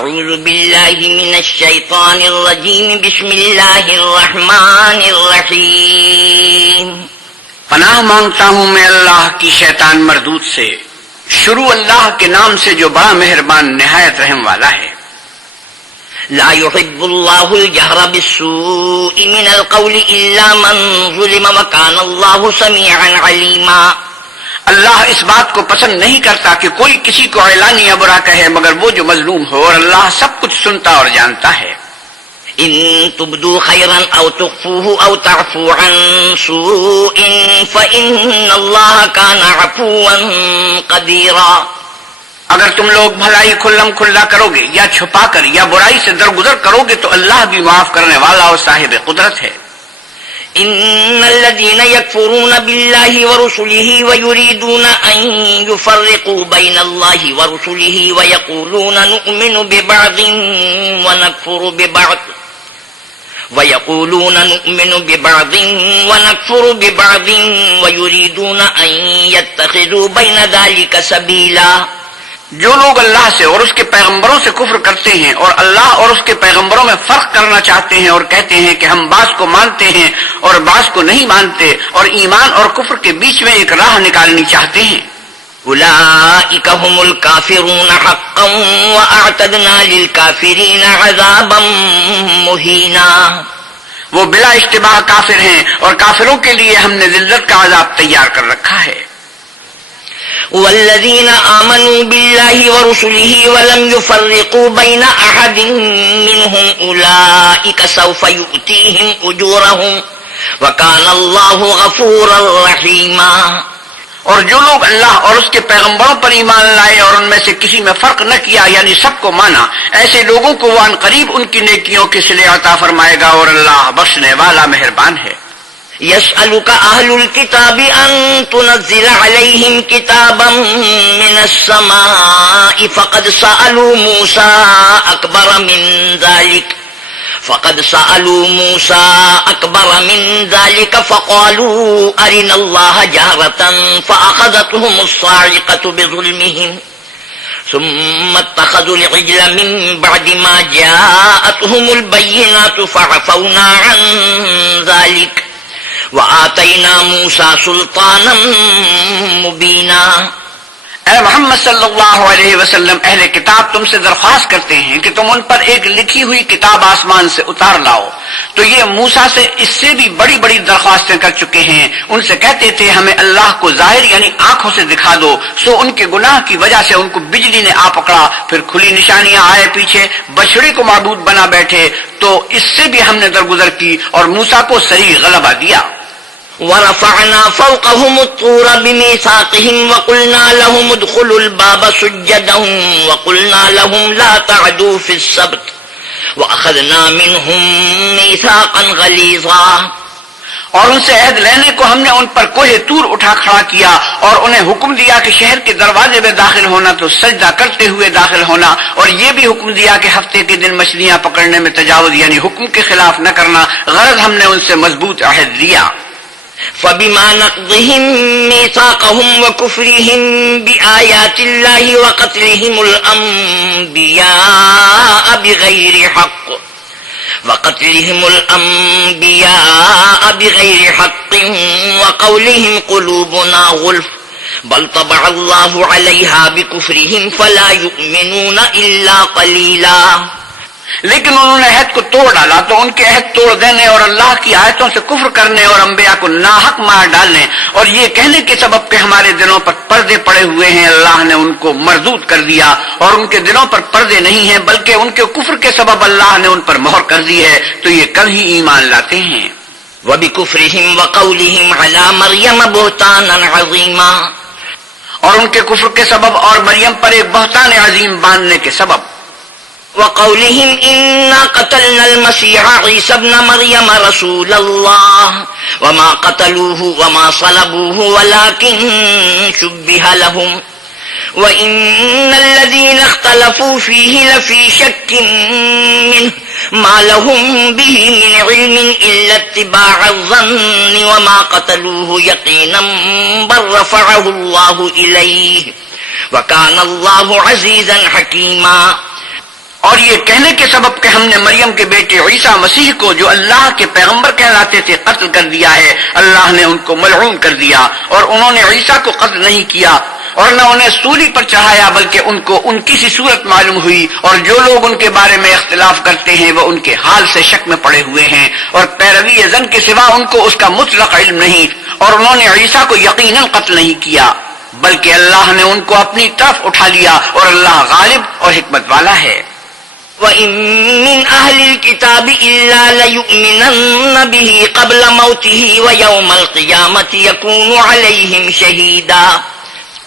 اعوذ باللہ من الشیطان الرجیم بسم اللہ الرحمن الرحیم پناہ مانگتا ہوں میں اللہ کی شیطان مردود سے، شروع اللہ کے نام سے جو بڑا مہربان نہایت رحم والا ہے۔ لا يحب اللہ الجہر بالسوء من القول الا من ظلم وکان اللہ سمیعا علیما۔ اللہ اس بات کو پسند نہیں کرتا کہ کوئی کسی کو اعلانیہ برا کہے مگر وہ جو مظلوم ہو، اور اللہ سب کچھ سنتا اور جانتا ہے۔ ان تبدوا خیرا او تخفوه او تعفو عن سوء فان اللہ کان عفوا قدیرا۔ اگر تم لوگ بھلائی کھلم کھلا کرو گے یا چھپا کر یا برائی سے درگزر کرو گے تو اللہ بھی معاف کرنے والا اور صاحب قدرت ہے۔ ان الذين يكفرون بالله ورسله ويريدون ان يفرقوا بين الله ورسله ويقولون نؤمن ببعض ونكفر ببعض ويريدون ان يتخذوا بين ذلك سبيلا۔ جو لوگ اللہ سے اور اس کے پیغمبروں سے کفر کرتے ہیں اور اللہ اور اس کے پیغمبروں میں فرق کرنا چاہتے ہیں اور کہتے ہیں کہ ہم بعض کو مانتے ہیں اور بعض کو نہیں مانتے اور ایمان اور کفر کے بیچ میں ایک راہ نکالنی چاہتے ہیں، اولئک هم الکافرون حقا واعتدنا للکافرین عذابا مہینا۔ وہ بلا اشتباہ کافر ہیں اور کافروں کے لیے ہم نے ذلت کا عذاب تیار کر رکھا ہے۔ والذین آمنوا باللہ ورسلہ ولم يفرقوا بین احد منہم اولئک سوف یؤتیہم اجورہم وکان اللہ غفورا رحیما۔ اور جو لوگ اللہ اور اس کے پیغمبروں پر ایمان لائے اور ان میں سے کسی میں فرق نہ کیا یعنی سب کو مانا، ایسے لوگوں کو وہ عنقریب ان کی نیکیوں کے صلے عطا فرمائے گا اور اللہ بخشنے والا مہربان ہے۔ يسألك أهل الكتاب أن تنزل عليهم كتابا من السماء فقد سألوا موسى أكبر من ذلك فقالوا أرنا الله جهرة فأخذتهم الصاعقة بظلمهم ثم اتخذوا العجل من بعد ما جاءتهم البينات فعفونا عن ذلك وآتینا موسیٰ سلطانا مبینا۔ اے محمد صلی اللہ علیہ وسلم، اہل کتاب تم سے درخواست کرتے ہیں کہ تم ان پر ایک لکھی ہوئی کتاب آسمان سے اتار لاؤ، تو یہ موسیٰ سے اس سے بھی بڑی بڑی درخواستیں کر چکے ہیں۔ ان سے کہتے تھے ہمیں اللہ کو ظاہر یعنی آنکھوں سے دکھا دو، سو ان کے گناہ کی وجہ سے ان کو بجلی نے آ پکڑا، پھر کھلی نشانیاں آئے پیچھے بچڑے کو معبود بنا بیٹھے، تو اس سے بھی ہم نے درگزر کی اور موسیٰ کو صریح غلبہ دیا۔ ورفعنا فوقهم الطور بميثاقهم وقلنا لهم ادخلوا الباب سجدا وقلنا لهم لا تعدوا في السبت وأخذنا منهم ميثاقا غليظا۔ اور ان سے عہد لینے کو ہم نے ان پر کوہ طور اٹھا کھڑا کیا اور انہیں حکم دیا کہ شہر کے دروازے میں داخل ہونا تو سجدہ کرتے ہوئے داخل ہونا، اور یہ بھی حکم دیا کہ ہفتے کے دن مچھلیاں پکڑنے میں تجاوز یعنی حکم کے خلاف نہ کرنا، غرض ہم نے ان سے مضبوط عہد لیا۔ فبما نقضهم ميثاقهم وكفرهم بآيات الله وقتلهم الأنبياء بغير حق وقولهم قلوبنا غلف بل طبع الله عليها بكفرهم فلا يؤمنون إلا قليلا۔ لیکن انہوں نے عہد کو توڑ ڈالا تو ان کے عہد توڑ دینے اور اللہ کی آیتوں سے کفر کرنے اور انبیاء کو ناحق مار ڈالنے اور یہ کہنے کے سبب کہ ہمارے دلوں پر پردے پڑے ہوئے ہیں، اللہ نے ان کو مردود کر دیا، اور ان کے دلوں پر پردے نہیں ہیں بلکہ ان کے کفر کے سبب اللہ نے ان پر مہر کر دی ہے، تو یہ کل ہی ایمان لاتے ہیں۔ وَبِكُفْرِهِمْ وَقَوْلِهِمْ عَلَى مَرْيَمَ بُهْتَانًا عَظِيمًا، اور ان کے کفر کے سبب اور مریم پر ایک بہتان عظیم باندھنے کے سبب۔ وقولهم إنا قتلنا المسيح عيسى ابن مريم رسول الله وما قتلوه وما صلبوه ولكن شبه لهم وإن الذين اختلفوا فيه لفي شك منه ما لهم به من علم إلا اتباع الظن وما قتلوه يقينا بل رفعه الله إليه وكان الله عزيزا حكيما۔ اور یہ کہنے کے سبب کہ ہم نے مریم کے بیٹے عیسیٰ مسیح کو جو اللہ کے پیغمبر کہلاتے تھے قتل کر دیا ہے، اللہ نے ان کو ملعون کر دیا، اور انہوں نے عیسیٰ کو قتل نہیں کیا اور نہ انہیں سولی پر چڑھایا، بلکہ ان کو ان کی سی صورت معلوم ہوئی، اور جو لوگ ان کے بارے میں اختلاف کرتے ہیں وہ ان کے حال سے شک میں پڑے ہوئے ہیں، اور پیروی زن کے سوا ان کو اس کا مطلق علم نہیں، اور انہوں نے عیسیٰ کو یقیناً قتل نہیں کیا بلکہ اللہ نے ان کو اپنی طرف اٹھا لیا، اور اللہ غالب اور حکمت والا ہے۔ وَإِن مِّنْ أَهْلِ الْكِتَابِ إِلَّا لَيُؤْمِنَنَّ بِهِ قَبْلَ مَوْتِهِ وَيَوْمَ الْقِيَامَةِ يَكُونُ عَلَيْهِمْ شَهِيدًا،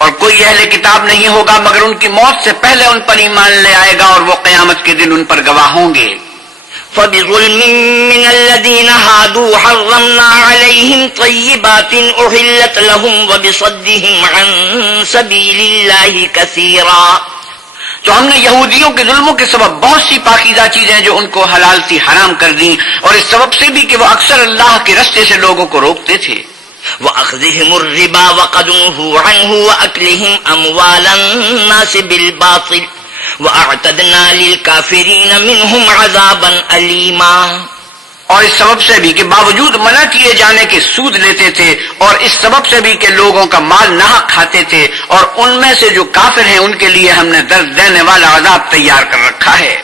اور کوئی اہل کتاب نہیں ہوگا مگر ان کی موت سے پہلے ان پر ایمان لے آئے گا، اور وہ قیامت کے دن ان پر گواہ ہوں گے۔ فَبِظُلْمٍ مِّنَ الَّذِينَ هَادُوا حَرَّمْنَا عَلَيْهِمْ طَيِّبَاتٍ أُحِلَّتْ لَهُمْ وَبِصَدِّهِمْ عَن سَبِيلِ اللَّهِ كَثِيرًا، تو ہم نے یہودیوں کے ظلموں کے سبب بہت سی پاکیزہ چیزیں جو ان کو حلال تھی حرام کر دیں، اور اس سبب سے بھی کہ وہ اکثر اللہ کے رستے سے لوگوں کو روکتے تھے۔ وَأَخْذِهِمُ الرِّبَا وَقَدْ نُهُوا عَنْهُ وَأَكْلِهِمْ أَمْوَالَ النَّاسِ بِالْبَاطِلِ وَأَعْتَدْنَا لِلْكَافِرِينَ مِنْهُمْ عَذَابًا أَلِيمًا، اور اس سبب سے بھی کہ باوجود منع کیے جانے کے سود لیتے تھے، اور اس سبب سے بھی کہ لوگوں کا مال ناحق کھاتے تھے، اور ان میں سے جو کافر ہیں ان کے لیے ہم نے درد دینے والا عذاب تیار کر رکھا ہے۔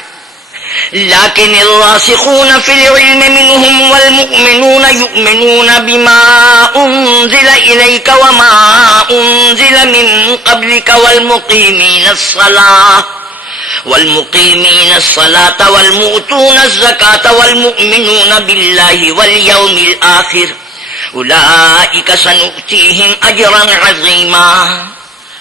لكن الراسخون في العلم منهم والمؤمنون يؤمنون بما أنزل إليك وما أنزل من قبلك والمقيمين الصلاة والمؤتون الزكاة والمؤمنون بالله واليوم الآخر أولئك سنؤتيهم أجرا عظيما،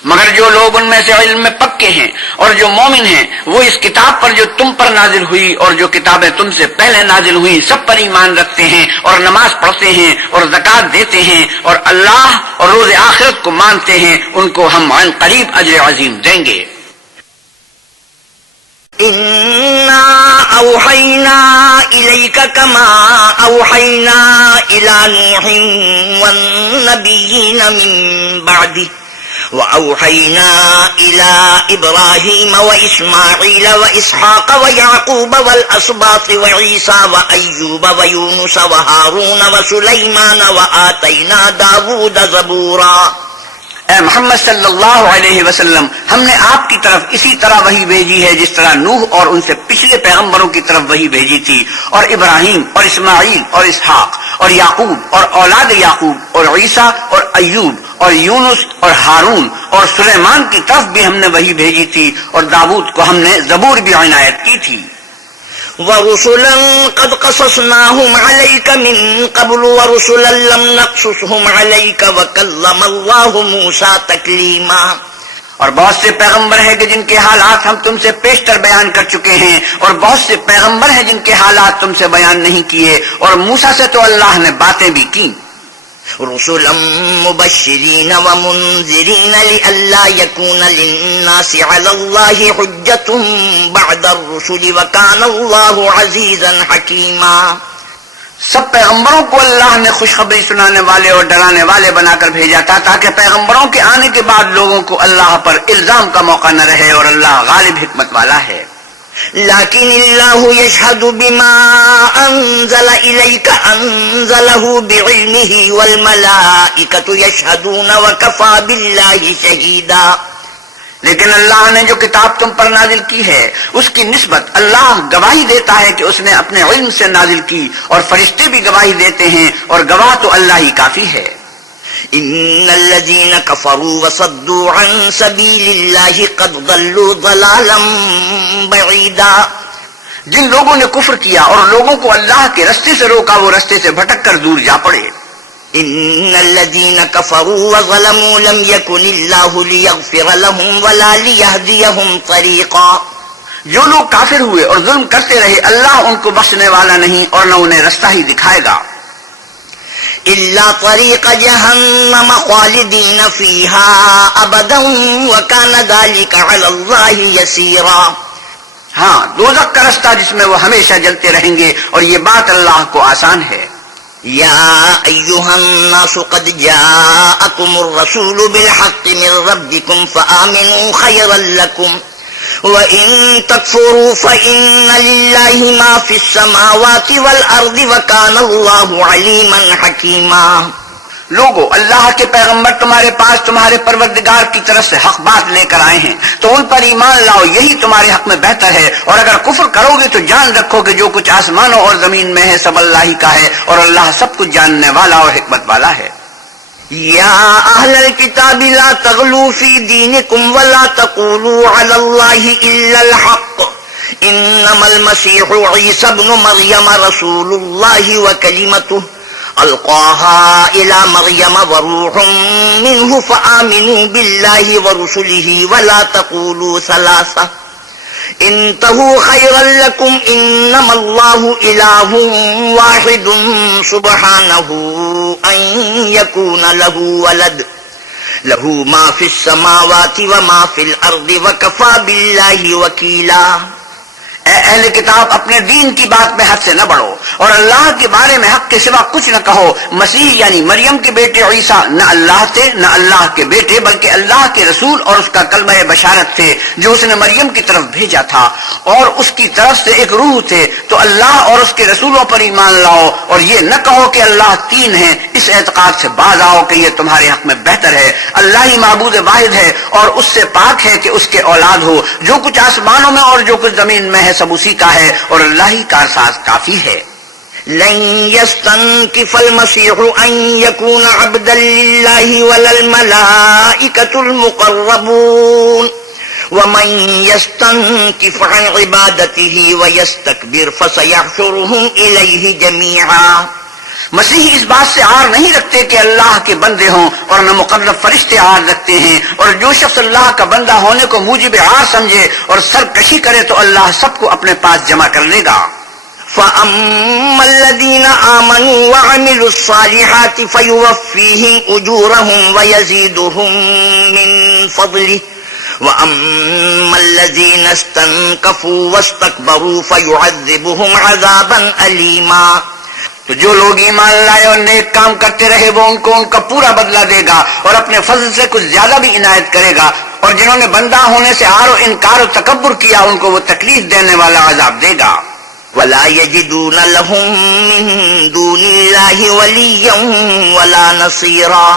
مگر جو لوگ ان میں سے علم میں پکے ہیں اور جو مومن ہیں وہ اس کتاب پر جو تم پر نازل ہوئی اور جو کتابیں تم سے پہلے نازل ہوئی سب پر ایمان رکھتے ہیں، اور نماز پڑھتے ہیں اور زکوٰۃ دیتے ہیں اور اللہ اور روز آخرت کو مانتے ہیں، ان کو ہم عن قریب اجر عظیم دیں گے۔ إِنَّا أَوْحَيْنَا إِلَيْكَ كَمَا أَوْحَيْنَا إِلَى نُوحٍ وَالنَّبِيِّينَ مِن بَعْدِهِ وَأَوْحَيْنَا إِلَى إِبْرَاهِيمَ وَإِسْمَاعِيلَ وَإِسْحَاقَ وَيَعْقُوبَ وَالْأَسْبَاطِ وَعِيسَى وَأَيُّوبَ وَيُونُسَ وَهَارُونَ وَسُلَيْمَانَ وَآتَيْنَا دَاوُودَ زَبُورًا۔ اے محمد صلی اللہ علیہ وسلم، ہم نے آپ کی طرف اسی طرح وحی بھیجی ہے جس طرح نوح اور ان سے پچھلے پیغمبروں کی طرف وحی بھیجی تھی، اور ابراہیم اور اسماعیل اور اسحاق اور یعقوب اور اولاد یعقوب اور عیسیٰ اور ایوب اور یونس اور ہارون اور سلیمان کی طرف بھی ہم نے وحی بھیجی تھی، اور داؤد کو ہم نے زبور بھی عنایت کی تھی۔ وَرُسُلًا قَدْ قَصَصْنَاهُمْ عَلَيْكَ مِن قَبْلُ وَرُسُلًا لَّمْ نَقْصُصْهُمْ عَلَيْكَ وَكَلَّمَ اللَّهُ مُوسَىٰ تَكْلِيمًا، اور بہت سے پیغمبر ہیں کہ جن کے حالات ہم تم سے پیشتر بیان کر چکے ہیں، اور بہت سے پیغمبر ہیں جن کے حالات تم سے بیان نہیں کیے، اور موسیٰ سے تو اللہ نے باتیں بھی کی۔ رسلا مبشرين ومنذرين لئلا يكون للناس على الله حجة بعد الرسل وكان الله عزيزا حكيما۔ سب پیغمبروں کو اللہ نے خوشخبری سنانے والے اور ڈرانے والے بنا کر بھیجا تھا تاکہ پیغمبروں کے آنے کے بعد لوگوں کو اللہ پر الزام کا موقع نہ رہے، اور اللہ غالب حکمت والا ہے۔ لكن الله يشهد بما أنزل إليك أنزله بعلمه والملائكة يشهدون وكفى بالله شهيدا۔ لیکن اللہ نے جو کتاب تم پر نازل کی ہے اس کی نسبت اللہ گواہی دیتا ہے کہ اس نے اپنے علم سے نازل کی، اور فرشتے بھی گواہی دیتے ہیں، اور گواہ تو اللہ ہی کافی ہے۔ ان الذين كفروا وصدوا عن سبيل الله قد ضلوا ضلالا بعيدا۔ جن لوگوں نے کفر کیا اور لوگوں کو اللہ کے رستے سے روکا وہ رستے سے بھٹک کر دور جا پڑے۔ ان الذين كفروا وظلموا لم يكن الله ليغفر لهم ولا ليهديهم طريقا۔ جو لوگ کافر ہوئے اور ظلم کرتے رہے اللہ ان کو بخشنے والا نہیں اور نہ انہیں رستہ ہی دکھائے گا۔ إلا طريق جهنم خالدين فيها أبدا وكان ذلك على الله يسيرا۔ ہاں، دوزخ کا رستہ جس میں وہ ہمیشہ جلتے رہیں گے، اور یہ بات اللہ کو آسان ہے۔ يا أيها الناس قد جاءكم الرسول بالحق من ربكم فآمنوا خيرا لكم وَإِن تَكْفُرُوا فَإِنَّ لِلَّهِ مَا فِي السَّمَاوَاتِ وَالْأَرْضِ وَكَانَ اللَّهُ عَلِيمًا حَكِيمًا۔ لوگو، اللہ کے پیغمبر تمہارے پاس تمہارے پروردگار کی طرف سے حق بات لے کر آئے ہیں، تو ان پر ایمان لاؤ، یہی تمہارے حق میں بہتر ہے، اور اگر کفر کرو گے تو جان رکھو کہ جو کچھ آسمانوں اور زمین میں ہے سب اللہ ہی کا ہے، اور اللہ سب کچھ جاننے والا اور حکمت والا ہے۔ یا اہل الکتاب لا تغلوا فی دینکم ولا تقولوا علی اللہ الا الحق انما المسیح عیسی ابن مریم رسول اللہ وکلمتہ ألقاها إلى مريم وروح منه فآمنوا بالله ورسله ولا تقولوا ثلاثة انتهوا خيرا لكم إنما الله إله واحد سبحانه أن يكون له ولد له ما في السماوات وما في الأرض وكفى بالله وكيلا۔ اے اہل کتاب، اپنے دین کی بات میں حد سے نہ بڑھو اور اللہ کے بارے میں حق کے سوا کچھ نہ کہو۔ مسیح یعنی مریم کے بیٹے عیسیٰ نہ اللہ تھے نہ اللہ کے بیٹے، بلکہ اللہ کے رسول اور اس کا کلمہ بشارت تھے جو اس نے مریم کی طرف بھیجا تھا، اور اس کی طرف سے ایک روح تھے۔ تو اللہ اور اس کے رسولوں پر ایمان لاؤ اور یہ نہ کہو کہ اللہ تین ہیں، اس اعتقاد سے باز آؤ کہ یہ تمہارے حق میں بہتر ہے۔ اللہ ہی معبود واحد ہے اور اس سے پاک ہے کہ اس کے اولاد ہو۔ جو کچھ آسمانوں میں اور جو کچھ زمین میں ہے سب اسی کا ہے، اور اللہ ہی کارساز کافی ہے۔ لن يستنكف المسيح أن يكون عبدا لله ولا الملائكة المقربون ومن يستنكف عن عبادته ويستكبر فسيحشرهم إليه جميعا۔ مسیح اس بات سے عار نہیں رکھتے کہ اللہ کے بندے ہوں، اور نہ مقرب فرشتے عار رکھتے ہیں، اور جو شخص اللہ کا بندہ ہونے کو موجب عار سمجھے اور سرکشی کرے تو اللہ سب کو اپنے پاس جمع کر لے گا۔ فَأَمَّا الَّذِينَ آمَنُوا وَعَمِلُوا الصَّالِحَاتِ فَيُوَفِّيهِمْ أُجُورَهُمْ وَيَزِيدُهُمْ مِنْ فَضْلِهِ وَأَمَّا الَّذِينَ اسْتَنكَفُوا وَاسْتَكْبَرُوا فَيُعَذِّبُهُمْ عَذَابًا أَلِيمًا۔ تو جو لوگ ایمان لائے اور نیک کام کرتے رہے وہ ان کو ان کا پورا بدلہ دے گا اور اپنے فضل سے کچھ زیادہ بھی عنایت کرے گا، اور جنہوں نے بندہ ہونے سے عار و انکار و تکبر کیا ان کو وہ تکلیف دینے والا عذاب دے گا۔ وَلَا يَجِدُونَ لَهُم مِّن دُونِ اللَّهِ وَلِيًّا وَلَا نَصِيرًا۔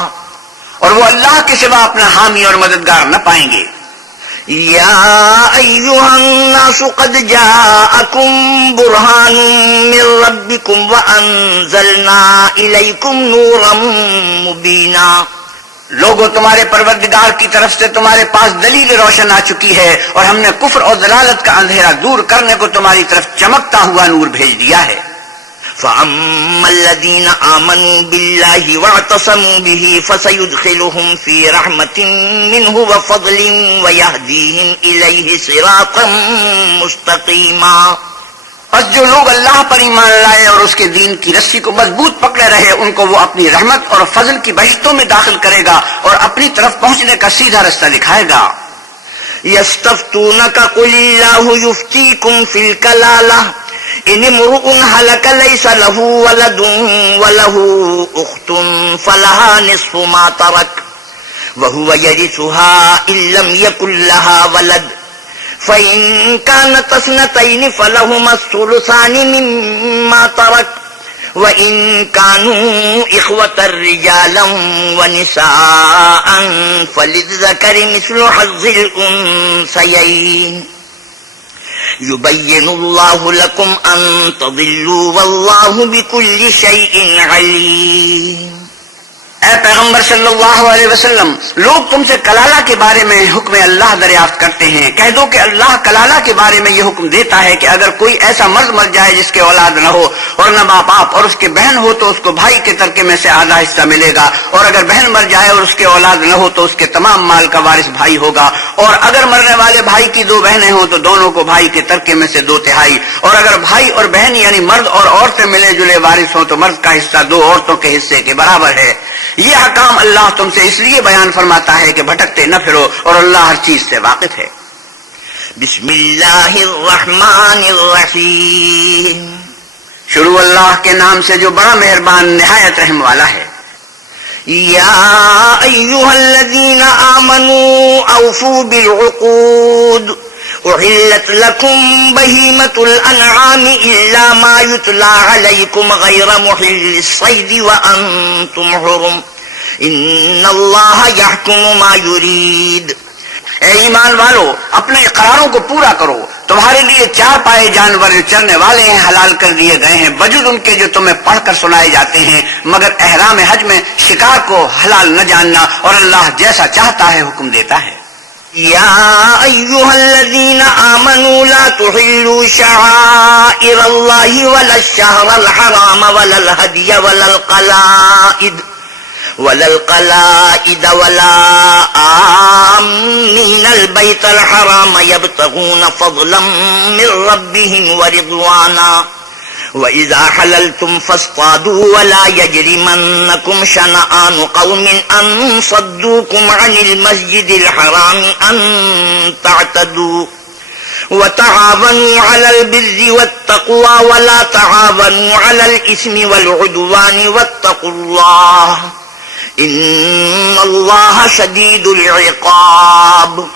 اور وہ اللہ کے سوا اپنا حامی اور مددگار نہ پائیں گے۔ يا أيها الناس قد جاءكم برهان من ربكم وأنزلنا إليكم نورا مبينا۔ لوگوں، تمہارے پروردگار کی طرف سے تمہارے پاس دلیل روشن آ چکی ہے، اور ہم نے کفر اور ضلالت کا اندھیرا دور کرنے کو تمہاری طرف چمکتا ہوا نور بھیج دیا ہے۔ فَأَمَّا الَّذِينَ آمَنُوا بِاللَّهِ وَاعْتَصَمُوا بِهِ فَسَيُدْخِلُهُمْ فِي رَحْمَةٍ مِّنْهُ وَفَضْلٍ وَيَهْدِيهِمْ إِلَيْهِ صِرَاطًا مُسْتَقِيمًا۔ بس جو لوگ اللہ پر ایمان لائے اور اس کے دین کی رسی کو مضبوط پکڑے رہے ان کو وہ اپنی رحمت اور فضل کی بہشتوں میں داخل کرے گا اور اپنی طرف پہنچنے کا سیدھا رستہ دکھائے گا۔ يَسْتَفْتُونَكَ قُلِ اللَّهُ يُفْتِيكُمْ فِي الْكَلَالَةِ إن امرؤ هلك ليس له ولد وله أخت فلها نصف ما ترك وهو يرثها إن لم يكن لها ولد فإن كانت اثنتين فلهما الثلثان مما ترك وإن كانوا إخوة رجالا ونساء فللذكر مثل حظ الأنثيين يبين الله لكم أن تضلوا والله بكل شيء عليم۔ اے پیغمبر صلی اللہ علیہ وسلم، لوگ تم سے کلالہ کے بارے میں حکم اللہ دریافت کرتے ہیں۔ کہہ دو کہ اللہ کلالہ کے بارے میں یہ حکم دیتا ہے کہ اگر کوئی ایسا مرد مر جائے جس کے اولاد نہ ہو اور نہ ماں باپ اور اس کے بہن ہو تو اس کو بھائی کے ترکے میں سے آدھا حصہ ملے گا، اور اگر بہن مر جائے اور اس کے اولاد نہ ہو تو اس کے تمام مال کا وارث بھائی ہوگا، اور اگر مرنے والے بھائی کی دو بہنیں ہوں تو دونوں کو بھائی کے ترکے میں سے 2/3، اور اگر بھائی اور بہن یعنی مرد اور عورتیں ملے جلے وارث ہوں تو مرد کا حصہ 2 عورتوں کے حصے کے برابر ہے۔ یہ حکام اللہ تم سے اس لیے بیان فرماتا ہے کہ بھٹکتے نہ پھرو، اور اللہ ہر چیز سے واقف ہے۔ بسم اللہ الرحمن الرحیم۔ شروع اللہ کے نام سے جو بڑا مہربان نہایت رحم والا ہے۔ یا ایھا الذین آمنوا اوفوا بالعقود أحلت لكم بهيمة الأنعام إلا ما يتلى عليكم غير محل الصيد وأنتم حرم إن الله يحكم ما يريد. اے ایمان والو، اپنے اقراروں کو پورا کرو. تمہارے لیے چار پائے جانور جو چرنے والے ہیں حلال کر دیے گئے ہیں، بجز ان کے جو تمہیں پڑھ کر سنائے جاتے ہیں، مگر احرام حج میں شکار کو حلال نہ جاننا، اور اللہ جیسا چاہتا ہے حکم دیتا ہے. يا أيها الذين آمنوا لا تحلوا شعائر الله ولا الشهر الحرام ولا الهدي ولا القلائد ولا آمين البيت الحرام يبتغون فضلا من ربهم ورضوانا وإذا حللتم فاصطادوا ولا يجرمنكم شنآن قوم أن صدوكم عن المسجد الحرام أن تعتدوا وتعاونوا على البر والتقوى ولا تعاونوا على الإثم والعدوان واتقوا الله إن الله شديد العقاب.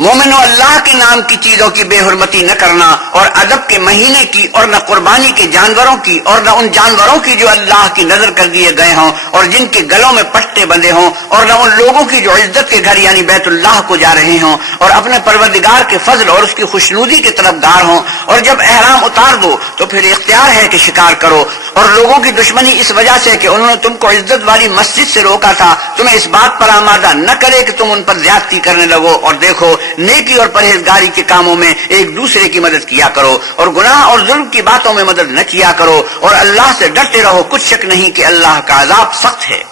مومنو، اللہ کے نام کی چیزوں کی بے حرمتی نہ کرنا، اور ادب کے مہینے کی، اور نہ قربانی کے جانوروں کی، اور نہ ان جانوروں کی جو اللہ کی نظر کر دیے گئے ہوں اور جن کے گلوں میں پٹے بندھے ہوں، اور نہ ان لوگوں کی جو عزت کے گھر یعنی بیت اللہ کو جا رہے ہوں اور اپنے پروردگار کے فضل اور اس کی خوشنودی کے طرفدار ہوں. اور جب احرام اتار دو تو پھر اختیار ہے کہ شکار کرو. اور لوگوں کی دشمنی اس وجہ سے کہ انہوں نے تم کو عزت والی مسجد سے روکا تھا، تمہیں اس بات پر آمادہ نہ کرے کہ تم ان پر زیادتی کرنے لگو. اور دیکھو، نیکی اور پرہیزگاری کے کاموں میں ایک دوسرے کی مدد کیا کرو، اور گناہ اور ظلم کی باتوں میں مدد نہ کیا کرو، اور اللہ سے ڈرتے رہو. کچھ شک نہیں کہ اللہ کا عذاب سخت ہے.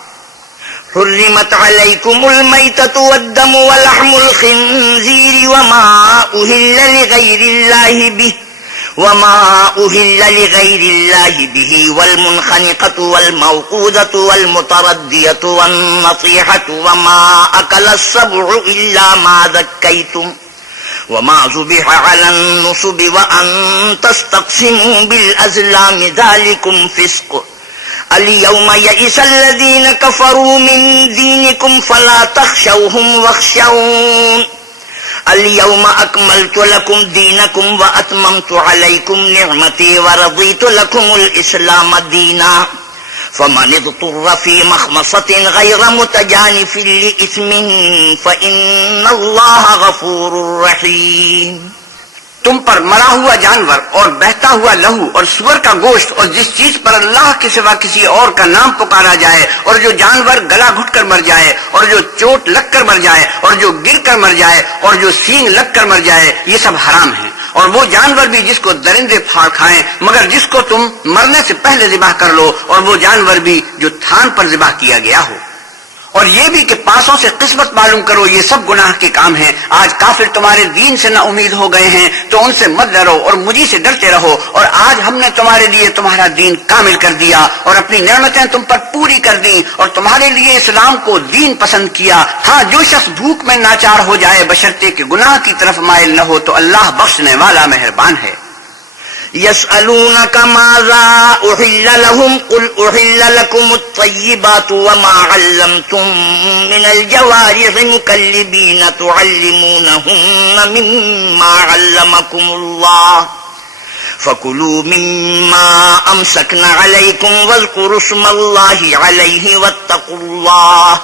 حرمت عليكم الميتة والدم ولحم الخنزير وما أهل لغير الله به والمنخنقة والموقوذة والمتردية والنطيحة وما أكل السبع إلا ما ذكيتم وما ذبح على النصب وأن تستقسموا بالأزلام ذلكم فسق. اليوم يئس الذين كفروا من دينكم فلا تخشوهم واخشون اليوم أكملت لكم دينكم وأتممت عليكم نعمتي ورضيت لكم الإسلام دينا فمن اضطر في مخمصة غير متجانف لإثم فإن الله غفور رحيم. تم پر مرا ہوا جانور اور بہتا ہوا لہو اور سور کا گوشت اور جس چیز پر اللہ کے سوا کسی اور کا نام پکارا جائے، اور جو جانور گلا گھٹ کر مر جائے، اور جو چوٹ لگ کر مر جائے، اور جو گر کر مر جائے، اور جو سینگ لگ کر مر جائے، یہ سب حرام ہیں. اور وہ جانور بھی جس کو درندے پھاڑ کھائیں، مگر جس کو تم مرنے سے پہلے ذبح کر لو، اور وہ جانور بھی جو تھان پر ذبح کیا گیا ہو. اور یہ بھی کہ پاسوں سے قسمت معلوم کرو، یہ سب گناہ کے کام ہیں. آج کافر تمہارے دین سے نہ امید ہو گئے ہیں تو ان سے مت ڈرو اور مجھے سے ڈرتے رہو. اور آج ہم نے تمہارے لیے تمہارا دین کامل کر دیا اور اپنی نعمتیں تم پر پوری کر دیں، اور تمہارے لیے اسلام کو دین پسند کیا. ہاں، جو شخص بھوک میں ناچار ہو جائے بشرطے کہ گناہ کی طرف مائل نہ ہو تو اللہ بخشنے والا مہربان ہے. يسألونك ماذا أحل لهم قل أحل لكم الطيبات وما علمتم من الجوارح مكلبين تعلمونهن مما علمكم الله فكلوا مما أمسكن عليكم واذكروا اسم الله عليه واتقوا الله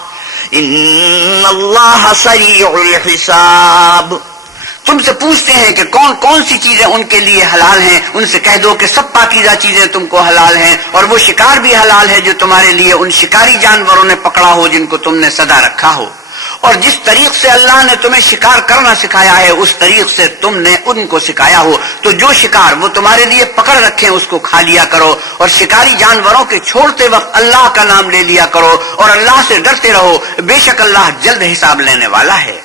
إن الله سريع الحساب. تم سے پوچھتے ہیں کہ کون کون سی چیزیں ان کے لیے حلال ہیں. ان سے کہہ دو کہ سب پاکیزہ چیزیں تم کو حلال ہیں، اور وہ شکار بھی حلال ہے جو تمہارے لیے ان شکاری جانوروں نے پکڑا ہو جن کو تم نے سدا رکھا ہو. اور جس طریق سے اللہ نے تمہیں شکار کرنا سکھایا ہے اس طریق سے تم نے ان کو سکھایا ہو. تو جو شکار وہ تمہارے لیے پکڑ رکھیں اس کو کھا لیا کرو، اور شکاری جانوروں کے چھوڑتے وقت اللہ کا نام لے لیا کرو، اور اللہ سے ڈرتے رہو، بے شک اللہ جلد حساب لینے والا ہے.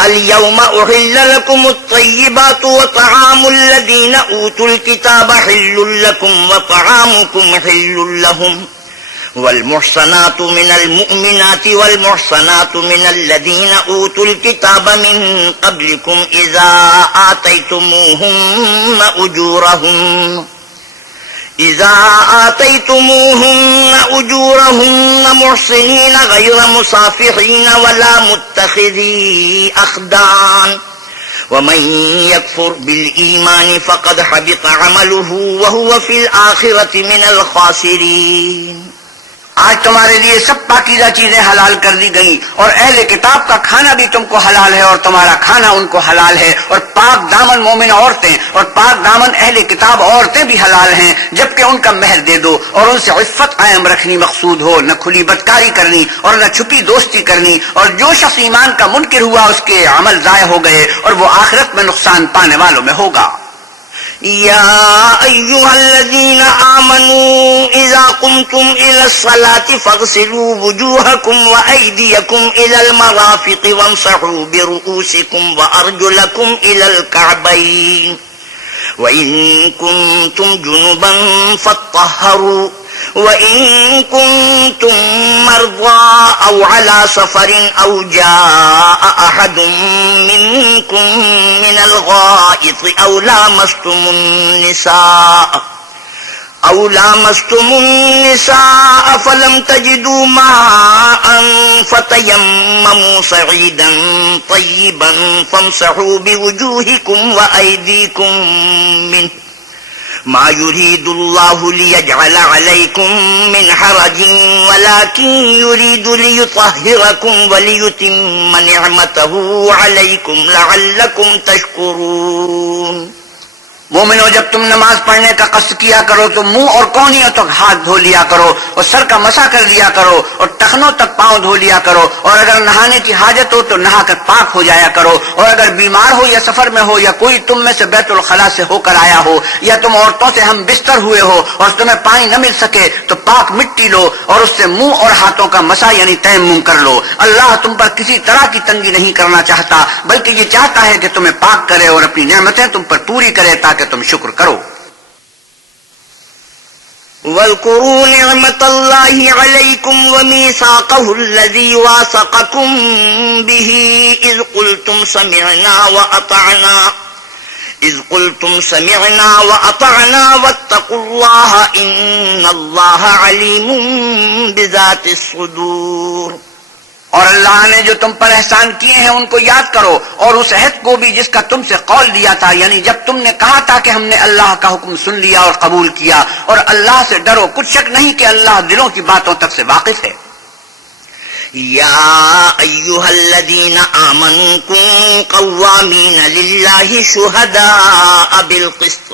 اليوم أحل لكم الطيبات وطعام الذين أوتوا الكتاب حل لكم وطعامكم حل لهم والمحصنات من المؤمنات والمحصنات من الذين أوتوا الكتاب من قبلكم إذا آتيتموهن أجورهن محصنين غير مصافحين ولا متخذي أخدان ومن يكفر بالإيمان فقد حبط عمله وهو في الآخرة من الخاسرين. آج تمہارے لیے سب پاکیزہ چیزیں حلال کر دی گئیں، اور اہل کتاب کا کھانا بھی تم کو حلال ہے اور تمہارا کھانا ان کو حلال ہے، اور پاک دامن مومن عورتیں اور پاک دامن اہل کتاب عورتیں بھی حلال ہیں، جبکہ ان کا مہر دے دو اور ان سے عفت قائم رکھنی مقصود ہو، نہ کھلی بدکاری کرنی اور نہ چھپی دوستی کرنی. اور جو شخص ایمان کا منکر ہوا اس کے عمل ضائع ہو گئے اور وہ آخرت میں نقصان پانے والوں میں ہوگا. يا أيها الذين آمنوا إذا قمتم إلى الصلاة فاغسلوا وجوهكم وأيديكم إلى المرافق وامسحوا برؤوسكم وأرجلكم إلى الكعبين وإن كنتم جنبا فاطهروا وإن كنتم مرضى أو على سفر أو جاء أحد منكم من الغائط أو لامستم النساء فلم تجدوا ماء فتيمموا صعيدا طيبا فامسحوا بوجوهكم وأيديكم منه ما يريد الله ليجعل عليكم من حرج ولكن يريد ليطهركم وليتم نعمته عليكم لعلكم تشكرون. مومنو، جب تم نماز پڑھنے کا قصد کیا کرو تو منہ اور کونیوں تک ہاتھ دھو لیا کرو اور سر کا مسح کر لیا کرو اور ٹخنوں تک پاؤں دھو لیا کرو، اور اگر نہانے کی حاجت ہو تو نہا کر پاک ہو جایا کرو، اور اگر بیمار ہو یا سفر میں ہو یا کوئی تم میں سے بیت الخلاء سے ہو کر آیا ہو یا تم عورتوں سے ہم بستر ہوئے ہو اور تمہیں پانی نہ مل سکے تو پاک مٹی لو اور اس سے منہ اور ہاتھوں کا مسح یعنی تیمم کر لو. اللہ تم پر کسی طرح کی تنگی نہیں کرنا چاہتا، بلکہ یہ چاہتا ہے کہ تمہیں پاک کرے اور اپنی نعمتیں تم پر پوری کرے تاکہ تم شکر کرو. واذكروا نعمة الله عليكم وميثاقه الذي واثقكم به إذ قلتم سمعنا وأطعنا واتقوا الله إن الله عليم بذات الصدور. اور اللہ نے جو تم پر احسان کیے ہیں ان کو یاد کرو، اور اس عہد کو بھی جس کا تم سے قول دیا تھا، یعنی جب تم نے کہا تھا کہ ہم نے اللہ کا حکم سن لیا اور قبول کیا، اور اللہ سے ڈرو، کچھ شک نہیں کہ اللہ دلوں کی باتوں تک سے واقف ہے. يا أيها الذين آمنوا كونوا قوامين لله شهداء بالقسط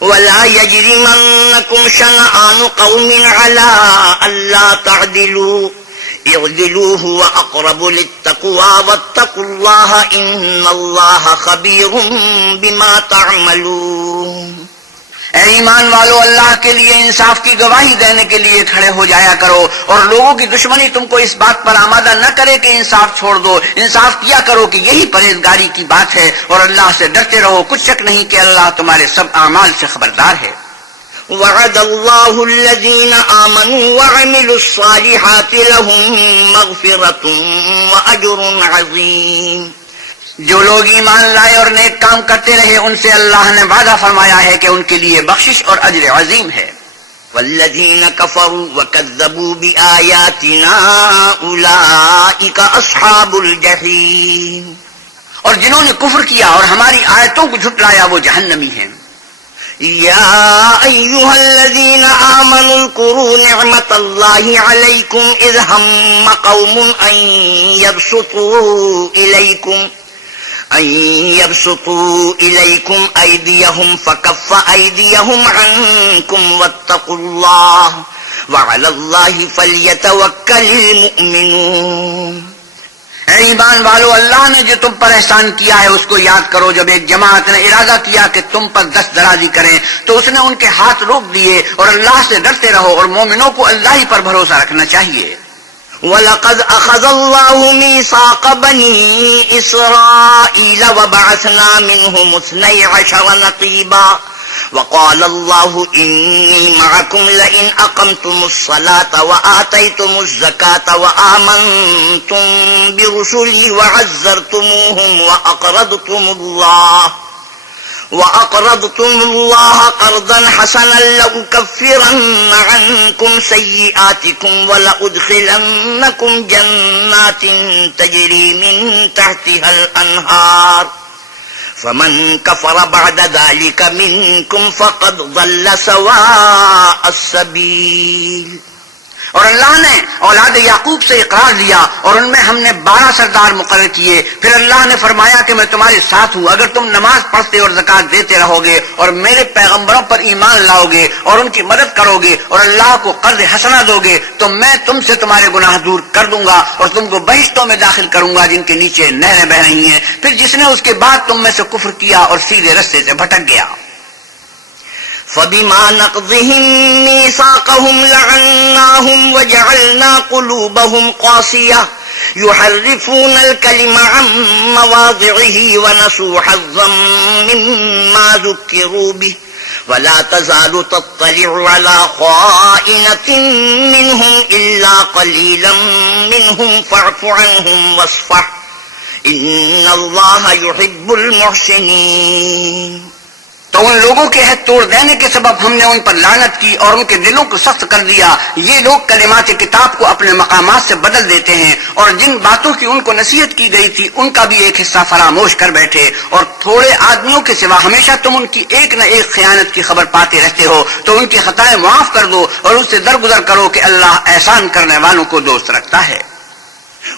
ولا يجرمنكم شنآن قوم على ألا تعدلوا اعدلوا هو أقرب للتقوى واتقوا الله إن الله خبير بما تعملون. اے ایمان والو، اللہ کے لیے انصاف کی گواہی دینے کے لیے کھڑے ہو جایا کرو، اور لوگوں کی دشمنی تم کو اس بات پر آمادہ نہ کرے کہ انصاف چھوڑ دو. انصاف کیا کرو کہ یہی پرہیزگاری کی بات ہے، اور اللہ سے ڈرتے رہو، کچھ شک نہیں کہ اللہ تمہارے سب اعمال سے خبردار ہے. وعد الله الذين آمنوا وعملوا الصالحات لهم مغفرة وأجر عظيم. جو لوگ ایمان لائے اور نیک کام کرتے رہے ان سے اللہ نے وعدہ فرمایا ہے کہ ان کے لیے بخشش اور اجر عظیم ہے. والذين كفروا وكذبوا بآياتنا أولئك أصحاب الجحيم. اور جنہوں نے کفر کیا اور ہماری آیتوں کو جھٹلایا وہ جہنمی ہیں. يا أيها الذين آمنوا اذكروا نعمة الله عليكم إذ هم قوم أن يبسطوا إليكم أيديهم فكف أيديهم عنكم واتقوا الله وعلى الله فليتوكل المؤمنون. اے ایمان والو، اللہ نے جو تم پر احسان کیا ہے اس کو یاد کرو. جب ایک جماعت نے ارادہ کیا کہ تم پر دست درازی کریں تو اس نے ان کے ہاتھ روک دیے، اور اللہ سے ڈرتے رہو، اور مومنوں کو اللہ ہی پر بھروسہ رکھنا چاہیے. وَلَقَدْ أَخَذَ اللَّهُ مِيثَاقَ بَنِي إِسْرَائِيلَ وَبَعَثْنَا مِنْهُمُ 12 نَقِيبًا وقال الله إني معكم لئن أقمتم الصلاة وآتيتم الزكاة وآمنتم برسلي وعزرتموهم وأقرضتم الله قرضا حسنا لأكفرن عنكم سيئاتكم ولأدخلنكم جنات تجري من تحتها الأنهار فمن كفر بعد ذلك منكم فقد ضل سواء السبيل. اور اللہ نے اولاد یعقوب سے اقرار لیا اور ان میں ہم نے 12 سردار مقرر کیے. پھر اللہ نے فرمایا کہ میں تمہارے ساتھ ہوں اگر تم نماز پڑھتے اور زکات دیتے رہو گے اور میرے پیغمبروں پر ایمان لاؤ گے اور ان کی مدد کرو گے اور اللہ کو قرض حسنہ دو گے تو میں تم سے تمہارے گناہ دور کر دوں گا اور تم کو بہشتوں میں داخل کروں گا جن کے نیچے نہریں بہ رہی ہیں. پھر جس نے اس کے بعد تم میں سے کفر کیا اور سیدھے رستے سے بھٹک گیا. فبما نقضهم ميثاقهم لعناهم وجعلنا قلوبهم قاسية يحرفون الكلم عن مواضعه ونسوا حظا مما ذكروا به ولا تزال تطلع على خائنة منهم إلا قليلا منهم فاعف عنهم واصفح إن الله يحب المحسنين. تو ان لوگوں کے عہد توڑ دینے کے سبب ہم نے ان پر لعنت کی اور ان کے دلوں کو سخت کر دیا. یہ لوگ کلمات کتاب کو اپنے مقامات سے بدل دیتے ہیں اور جن باتوں کی ان کو نصیحت کی گئی تھی ان کا بھی ایک حصہ فراموش کر بیٹھے. اور تھوڑے آدمیوں کے سوا ہمیشہ تم ان کی ایک نہ ایک خیانت کی خبر پاتے رہتے ہو تو ان کی خطائیں معاف کر دو اور ان سے درگزر کرو کہ اللہ احسان کرنے والوں کو دوست رکھتا ہے.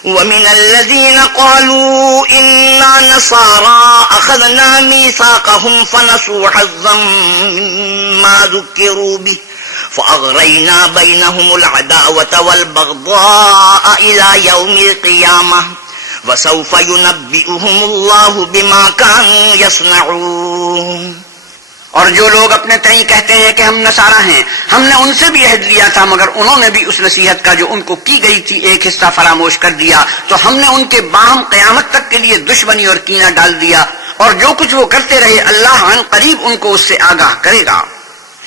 ومن الذين قالوا إنا نصارى أخذنا ميثاقهم فنسوا حظا مما ذكروا به فأغرينا بينهم العداوة والبغضاء إلى يوم القيامة وسوف ينبئهم الله بما كانوا يصنعون. اور جو لوگ اپنے تئیں کہتے ہیں کہ ہم نصارہ ہیں ہم نے ان سے بھی عہد لیا تھا مگر انہوں نے بھی اس نصیحت کا جو ان کو کی گئی تھی ایک حصہ فراموش کر دیا تو ہم نے ان کے باہم قیامت تک کے لیے دشمنی اور کینہ ڈال دیا. اور جو کچھ وہ کرتے رہے اللہ عن قریب ان کو اس سے آگاہ کرے گا.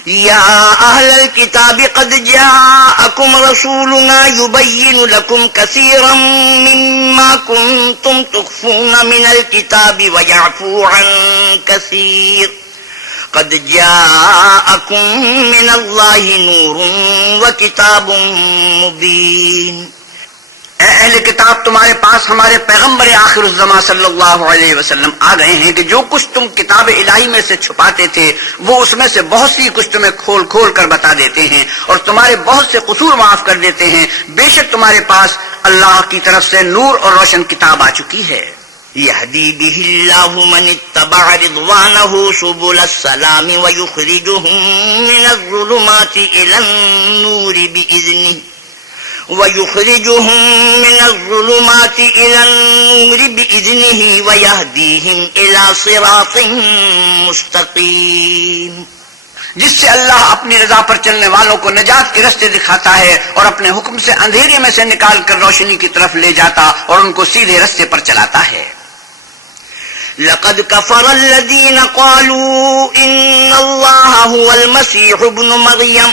يا أهل الكتاب قد جاءكم رسولنا يبين لكم كثيرا مما كنتم تخفون من الكتاب ويعفو عن كثير قد جاءكم من الله نور وكتاب مبين. اے اہل کتاب تمہارے پاس ہمارے پیغمبر آخر الزمان صلی اللہ علیہ وسلم آ گئے ہیں کہ جو کچھ تم کتاب الہی میں سے چھپاتے تھے وہ اس میں سے بہت سی کچھ تمہیں کھول کھول کر بتا دیتے ہیں اور تمہارے بہت سے قصور معاف کر دیتے ہیں. بے شک تمہارے پاس اللہ کی طرف سے نور اور روشن کتاب آ چکی ہے. يهدي به الله من اتبع رضوانه سبل السلام ويخرجهم من الظلمات إلى النور بإذنه ويهديهم إلى صراط مستقيم. جس سے اللہ اپنی رضا پر چلنے والوں کو نجات کے رستے دکھاتا ہے اور اپنے حکم سے اندھیرے میں سے نکال کر روشنی کی طرف لے جاتا اور ان کو سیدھے رستے پر چلاتا ہے. لقد كفر الذين قالوا إن الله هو المسيح ابن مريم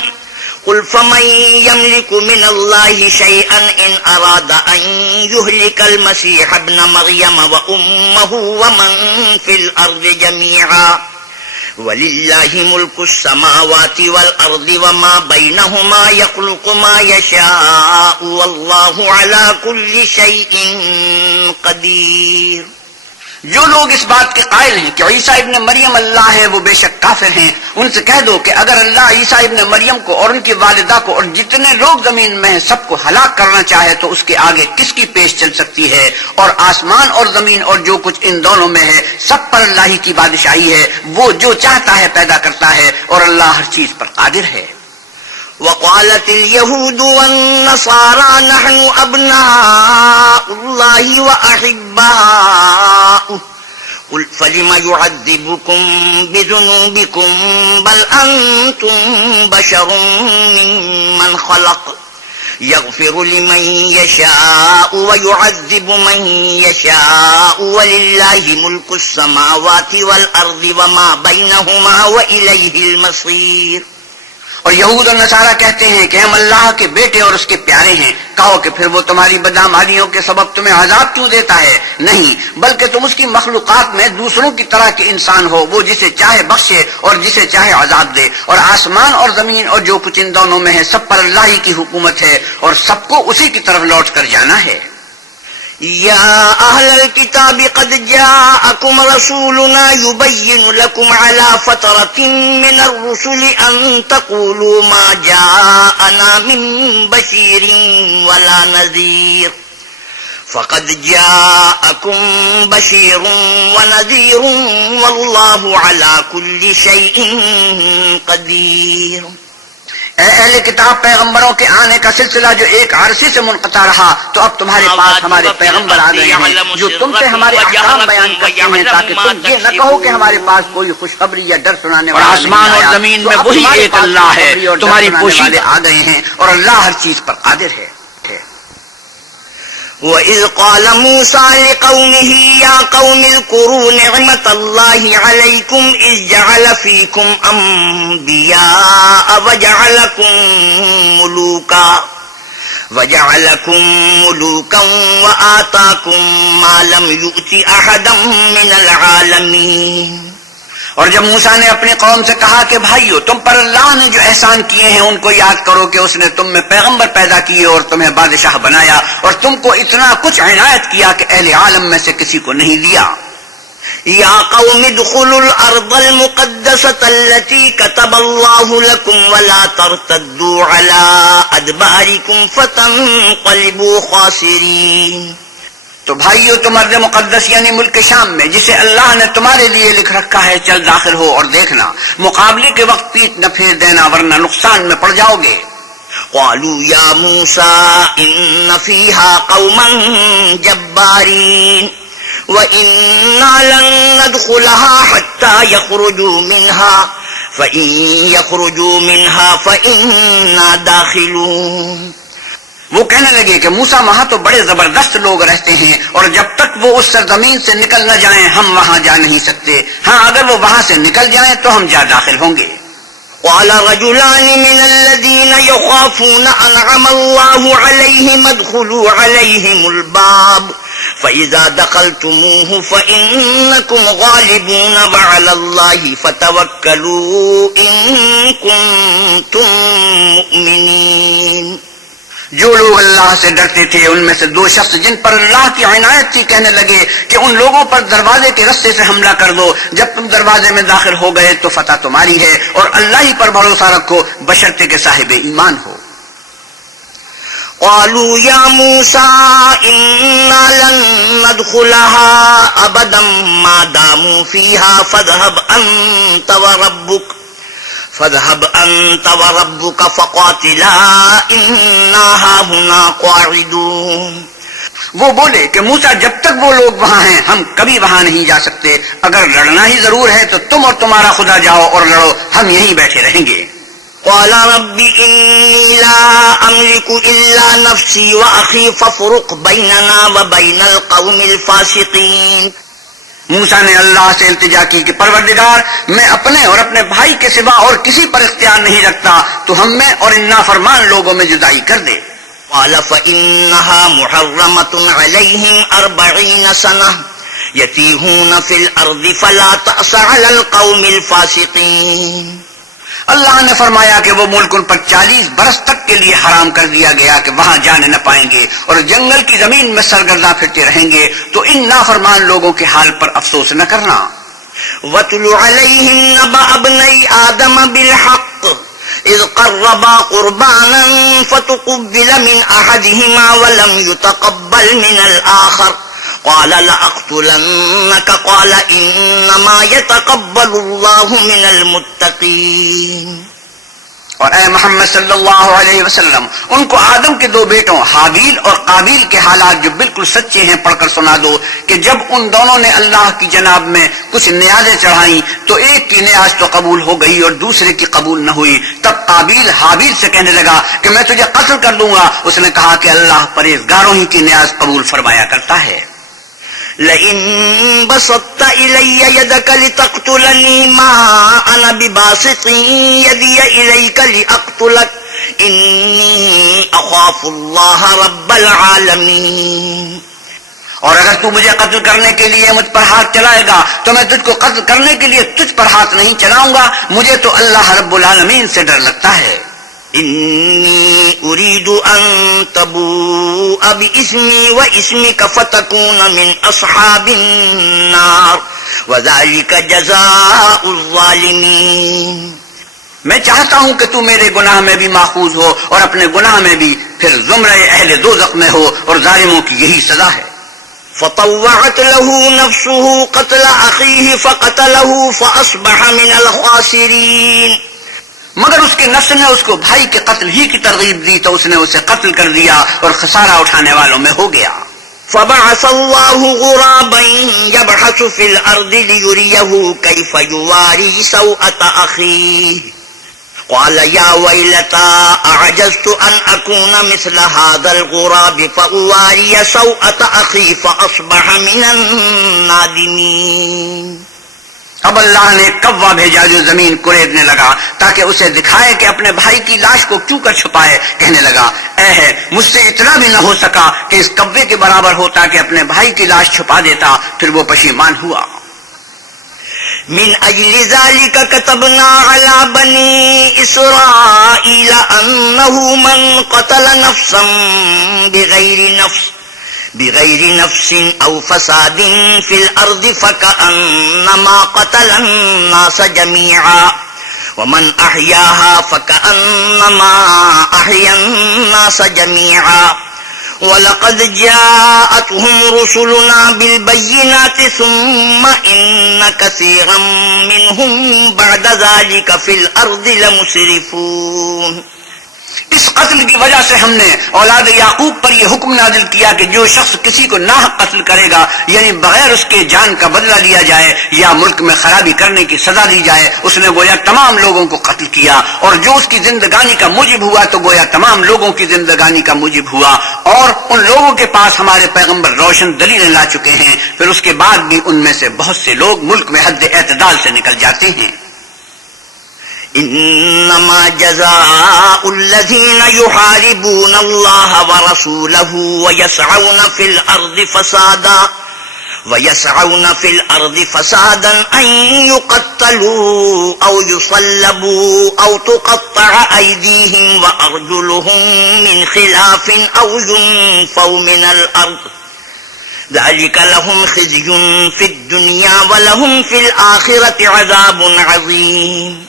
قل فمن يملك من الله شيئا إن أراد أن يهلك المسيح ابن مريم وأمه ومن في الأرض جميعا ولله ملك السماوات والأرض وما بينهما يخلق ما يشاء والله على كل شيء قدير. جو لوگ اس بات کے قائل ہیں کہ عیسیٰ ابن مریم اللہ ہے وہ بے شک کافر ہیں. ان سے کہہ دو کہ اگر اللہ عیسیٰ ابن مریم کو اور ان کی والدہ کو اور جتنے لوگ زمین میں ہیں سب کو ہلاک کرنا چاہے تو اس کے آگے کس کی پیش چل سکتی ہے. اور آسمان اور زمین اور جو کچھ ان دونوں میں ہے سب پر اللہ ہی کی بادشاہی ہے. وہ جو چاہتا ہے پیدا کرتا ہے اور اللہ ہر چیز پر قادر ہے. وقالت اليهود والنصارى نحن أبناء الله وأحباؤه قل فلم يعذبكم بذنوبكم بل أنتم بشر ممن خلق يغفر لمن يشاء ويعذب من يشاء ولله ملك السماوات والأرض وما بينهما وإليه المصير. اور یہود اور نصارہ کہتے ہیں کہ ہم اللہ کے بیٹے اور اس کے پیارے ہیں. کہو کہ پھر وہ تمہاری بدعمالیوں کے سبب تمہیں عذاب کیوں دیتا ہے؟ نہیں بلکہ تم اس کی مخلوقات میں دوسروں کی طرح کے انسان ہو. وہ جسے چاہے بخشے اور جسے چاہے عذاب دے. اور آسمان اور زمین اور جو کچھ ان دونوں میں ہے سب پر اللہ ہی کی حکومت ہے اور سب کو اسی کی طرف لوٹ کر جانا ہے. يا أهل الكتاب قد جاءكم رسولنا يبين لكم على فترة من الرسل أن تقولوا ما جاءنا من بشير ولا نذير فقد جاءكم بشير ونذير والله على كل شيء قدير. اے اہل کتاب، پیغمبروں کے آنے کا سلسلہ جو ایک عرصے سے منقطع رہا، تو اب تمہارے پاس ہمارے پیغمبر آ گئے ہیں جو تم سے ہمارے احکام بیان کرتے ہیں، تاکہ تم یہ نہ کہو کہ ہمارے پاس کوئی خوشخبری یا ڈر سنانے والا نہیں آیا۔ آسمان اور زمین میں وہی ایک اللہ ہے، تمہاری پوشیدہ آ گئے ہیں اور اللہ ہر چیز پر قادر ہے۔ وَإِذْ قَالَ مُوسَى لِقَوْمِهِ يَا قَوْمِ اذْكُرُوا نِعْمَةَ اللَّهِ عَلَيْكُمْ إِذْ جَعَلَ فِيكُمْ أَنْبِيَاءَ وَجَعَلَكُمْ مُلُوكًا وَآتَاكُمْ مَا لَمْ يُؤْتِ أَحَدًا مِنَ الْعَالَمِينَ۔ اور جب موسیٰ نے اپنی قوم سے کہا کہ بھائیو، تم پر اللہ نے جو احسان کیے ہیں ان کو یاد کرو کہ اس نے تم میں پیغمبر پیدا کیے اور تمہیں بادشاہ بنایا، اور تم کو اتنا کچھ عنایت کیا کہ اہل عالم میں سے کسی کو نہیں دیا۔ یا قوم ادخلوا الارض المقدسة التي كتب الله لكم ولا ترتدوا على ادباركم فتنقلبوا خاسرين۔ تو بھائیو، تم ارض مقدس یعنی ملک شام میں جسے اللہ نے تمہارے لیے لکھ رکھا ہے چل داخل ہو، اور دیکھنا مقابلے کے وقت پیٹ نہ پھیر دینا ورنہ نقصان میں پڑ جاؤ گے۔ قالوا يا موسى إن فيها قوما جبارين وإنا لن ندخلها حتى يخرجوا منها فإن يخرجوا منها فإنا داخلون۔ وہ کہنے لگے کہ موسیٰ وہاں تو بڑے زبردست لوگ رہتے ہیں، اور جب تک وہ اس سرزمین سے نکل نہ جائیں ہم وہاں جا نہیں سکتے، ہاں اگر وہ وہاں سے نکل جائیں تو ہم جا داخل ہوں گے۔ قال رجلان من الذين يخافون أنعم الله عليهم ادخلوا عليهم الباب فإذا دخلتموه فإنكم غالبون وعلى الله فتوكلوا إن كنتم مؤمنين۔ جو لوگ اللہ سے ڈرتے تھے ان میں سے دو شخص جن پر اللہ کی عنایت تھی کہنے لگے کہ ان لوگوں پر دروازے کے رستے سے حملہ کر دو، جب تم دروازے میں داخل ہو گئے تو فتح تمہاری ہے، اور اللہ ہی پر بھروسہ رکھو بشرطے کے صاحب ایمان ہو۔ قالوا يا موسى إنا لن ندخلها أبدا ما داموا فيها فاذهب أنت وربك فقاتلا إنا هاهنا قاعدون۔ وہ بولے کہ موسیٰ جب تک وہ لوگ وہاں ہیں ہم کبھی وہاں نہیں جا سکتے، اگر لڑنا ہی ضرور ہے تو تم اور تمہارا خدا جاؤ اور لڑو، ہم یہیں بیٹھے رہیں گے۔ قال رب إني لا أملك إلا نفسي وأخي فافرق بيننا وبين القوم الفاسقين۔ موسیٰ نے اللہ سے التجا کی کہ پروردگار، میں اپنے اور اپنے بھائی کے سوا اور کسی پر اختیار نہیں رکھتا، تو ہم میں اور ان نافرمان لوگوں میں جدائی کر دے۔ قال فإنها محرمة عليهم 40 سنة يتيهون في الأرض فلا تأس على القوم الفاسقين۔ اللہ نے فرمایا کہ وہ ملک ان پر 40 برس تک کے لیے حرام کر دیا گیا کہ وہاں جانے نہ پائیں گے، اور جنگل کی زمین میں سرگرداں پھرتے رہیں گے، تو ان نافرمان لوگوں کے حال پر افسوس نہ کرنا۔ وَاتْلُ عَلَيْهِمْ نَبَأَ ابْنَيْ آدَمَ بِالْحَقِّ إِذْ قَرَّبَا قُرْبَانًا فَتُقُبِّلَ مِنْ أَحَدِهِمَا وَلَمْ يُتَقَبَّلْ مِنَ الْآخَرِ قال لأقتلنك قال إنما يتقبل الله من المتقين۔ اور اے محمد صلی اللہ علیہ وسلم ان کو آدم کے دو بیٹوں حابیل اور قابیل کے حالات جو بالکل سچے ہیں پڑھ کر سنا دو کہ جب ان دونوں نے اللہ کی جناب میں کچھ نیازیں چڑھائیں تو ایک کی نیاز تو قبول ہو گئی اور دوسرے کی قبول نہ ہوئی، تب قابیل حابیل سے کہنے لگا کہ میں تجھے قتل کر دوں گا، اس نے کہا کہ اللہ پرہیزگاروں ہی کی نیاز قبول فرمایا کرتا ہے۔ لئن بسطت إلي يدك لتقتلني ما أنا بباسط يدي إليك لأقتلك إني أخاف الله رب العالمين۔ اور اگر تو مجھے قتل کرنے کے لیے مجھ پر ہاتھ چلائے گا تو میں تجھ کو قتل کرنے کے لیے تجھ پر ہاتھ نہیں چلاؤں گا، مجھے تو اللہ رب العالمین سے ڈر لگتا ہے۔ إني أريد أن تبوء بإسمي وإسمك فتكون من أصحاب النار وذلك جزاء الظالمين. میں چاہتا ہوں کہ تو میرے گناہ میں بھی ماخوذ ہو اور اپنے گناہ میں بھی، پھر زمرہ اہل دوزخ میں ہو، اور ظالموں کی یہی سزا ہے. فطوعت له نفسه قتل أخيه فقتله فأصبح من الخاسرين. مگر اس کے نفس نے اس کو بھائی کے قتل ہی کی ترغیب دی تو اس نے اسے قتل کر دیا اور خسارہ اٹھانے والوں میں ہو گیا. فبعث الله غرابا يبحث في الأرض ليريه كيف يواري سوءة أخيه قال يا ويلتى أعجزت أن أكون مثل هذا الغراب فأواري سوءة أخي فأصبح من النادمين. اب اللہ نے کوا بھیجا جو زمین کریدنے لگا تاکہ اسے دکھائے کہ اپنے بھائی کی لاش کو کیوں کر چھپائے. کہنے لگا اے ہے مجھ سے اتنا بھی نہ ہو سکا کہ اس کوے کے برابر ہوتا کہ اپنے بھائی کی لاش چھپا دیتا. پھر وہ پشیمان ہوا. من أجل ذلك كتبنا على بني إسرائيل أنه من قتل نفسا بغير نفس أو فساد في الأرض فكأنما قتل الناس جميعا ومن أحياها فكأنما أحيا الناس جميعا وَلَقَدْ جَاءَتْهُمْ رُسُلُنَا بِالْبَيِّنَاتِ ثُمَّ إِنَّ كَثِيرًا مِّنْهُمْ بَعْدَ ذَلِكَ فِي الْأَرْضِ لَمُسْرِفُونَ. اس قتل کی وجہ سے ہم نے اولاد یعقوب پر یہ حکم نازل کیا کہ جو شخص کسی کو ناحق قتل کرے گا، یعنی بغیر اس کے جان کا بدلہ لیا جائے یا ملک میں خرابی کرنے کی سزا دی جائے، اس نے گویا تمام لوگوں کو قتل کیا. اور جو اس کی زندگانی کا موجب ہوا تو گویا تمام لوگوں کی زندگانی کا موجب ہوا. اور ان لوگوں کے پاس ہمارے پیغمبر روشن دلیلیں لا چکے ہیں، پھر اس کے بعد بھی ان میں سے بہت سے لوگ ملک میں حد اعتدال سے نکل جاتے ہیں. انما جزاء الذين يحاربون الله ورسوله ويسعون في الارض فسادا ان يقتلوا او يصلبوا او تقطع ايديهم وارجلهم من خلاف او ينفوا من الارض ذلك لهم خزي في الدنيا ولهم في الاخرة عذاب عظيم.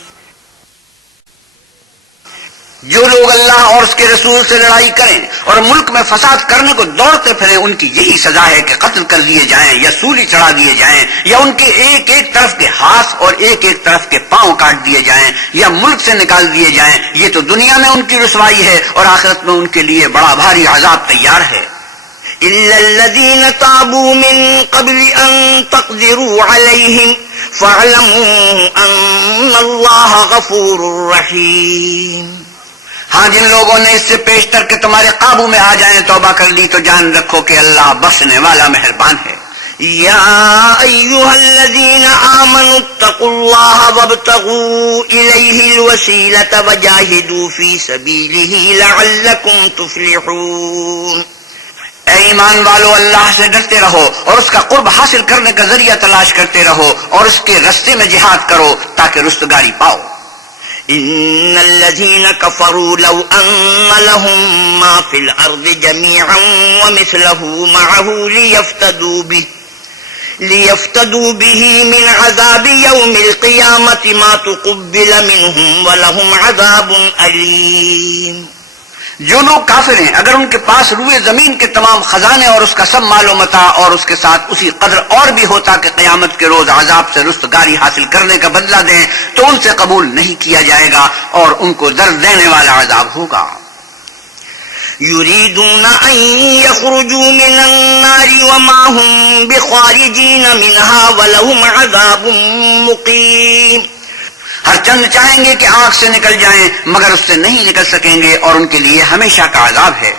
جو لوگ اللہ اور اس کے رسول سے لڑائی کریں اور ملک میں فساد کرنے کو دوڑتے پھریں، ان کی یہی سزا ہے کہ قتل کر لیے جائیں یا سولی چڑھا دیے جائیں یا ان کے ایک ایک طرف کے ہاتھ اور ایک ایک طرف کے پاؤں کاٹ دیے جائیں یا ملک سے نکال دیے جائیں. یہ تو دنیا میں ان کی رسوائی ہے اور آخرت میں ان کے لیے بڑا بھاری عذاب تیار ہے. إلا الذين تابوا من قبل أن تقدروا عليهم فاعلموا أن الله غفور رحيم. ہاں جن لوگوں نے اس سے پیشتر کے تمہارے قابو میں آ جائیں توبہ کر لی تو جان رکھو کہ اللہ بخشنے والا مہربان ہے. يا أيها الذين آمنوا اتقوا الله وابتغوا إليه الوسيلة وجاهدوا في سبيله لعلكم تفلحون. اے ایمان والو، اللہ سے ڈرتے رہو اور اس کا قرب حاصل کرنے کا ذریعہ تلاش کرتے رہو اور اس کے رستے میں جہاد کرو تاکہ رستگاری پاؤ. إن الذين كفروا لو أن لهم ما في الأرض جميعا ومثله معه ليفتدوا به من عذاب يوم القيامة ما تقبل منهم ولهم عذاب أليم. جو لوگ کافر ہیں اگر ان کے پاس روئے زمین کے تمام خزانے اور اس کا سب مال و متاع اور اس کے ساتھ اسی قدر اور بھی ہوتا کہ قیامت کے روز عذاب سے رستگاری حاصل کرنے کا بدلہ دیں تو ان سے قبول نہیں کیا جائے گا اور ان کو درد دینے والا عذاب ہوگا. يريدون أن يخرجوا من النار وما هم بخارجين منها ولهم عذاب مقيم. ہر چند چاہیں گے کہ آگ سے نکل جائیں مگر اس سے نہیں نکل سکیں گے اور ان کے لیے ہمیشہ کا عذاب ہے.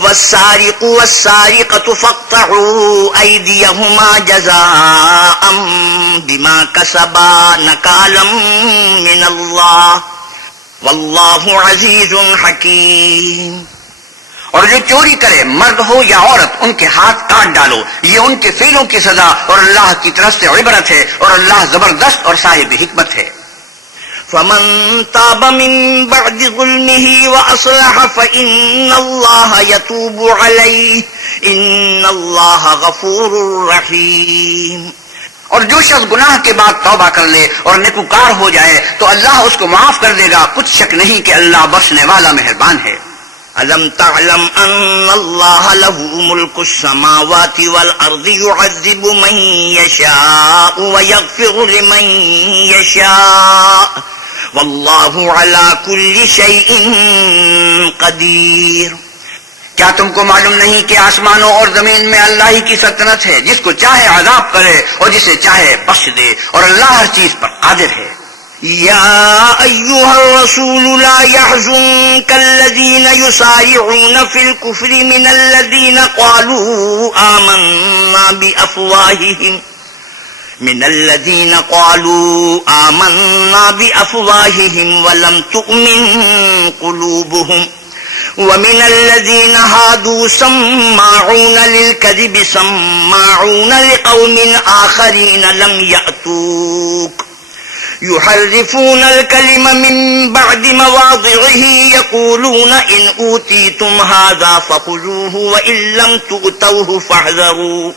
والسارق والسارقة فاقطعوا أيديهما جزاء بما كسبا نكالا من الله والله عزيز حكيم. اور جو چوری کرے مرد ہو یا عورت ان کے ہاتھ کاٹ ڈالو، یہ ان کے فعلوں کی سزا اور اللہ کی طرف سے عبرت ہے اور اللہ زبردست اور صاحب حکمت ہے. فمن تاب من بعد ظلمه وأصلح فإن الله يتوب عليه إن الله غفور رحيم. اور جو شخص گناہ کے بعد توبہ کر لے اور نیکوکار ہو جائے تو اللہ اس کو معاف کر دے گا، کچھ شک نہیں کہ اللہ بخشنے والا مہربان ہے. ألم تعلم أن الله له ملك السماوات والأرض يعذب من يشاء ويغفر لمن يشاء والله على كل شيء قدير. کیا تم کو معلوم نہیں کہ آسمانوں اور زمین میں اللہ ہی کی سلطنت ہے، جس کو چاہے عذاب کرے اور جسے چاہے بخش دے، اور اللہ ہر چیز پر قادر ہے. يا أيها الرسول لا يحزنك الذين يسارعون في الكفر من الذين قالوا آمنا بأفواههم ولم تؤمن قلوبهم ومن الذين هادوا سماعون للكذب سماعون لقوم آخرين لم يأتوك يحرفون الكلم من بعد مواضعه يقولون إن أوتيتم هذا فخذوه وإن لم تؤتوه فاحذروا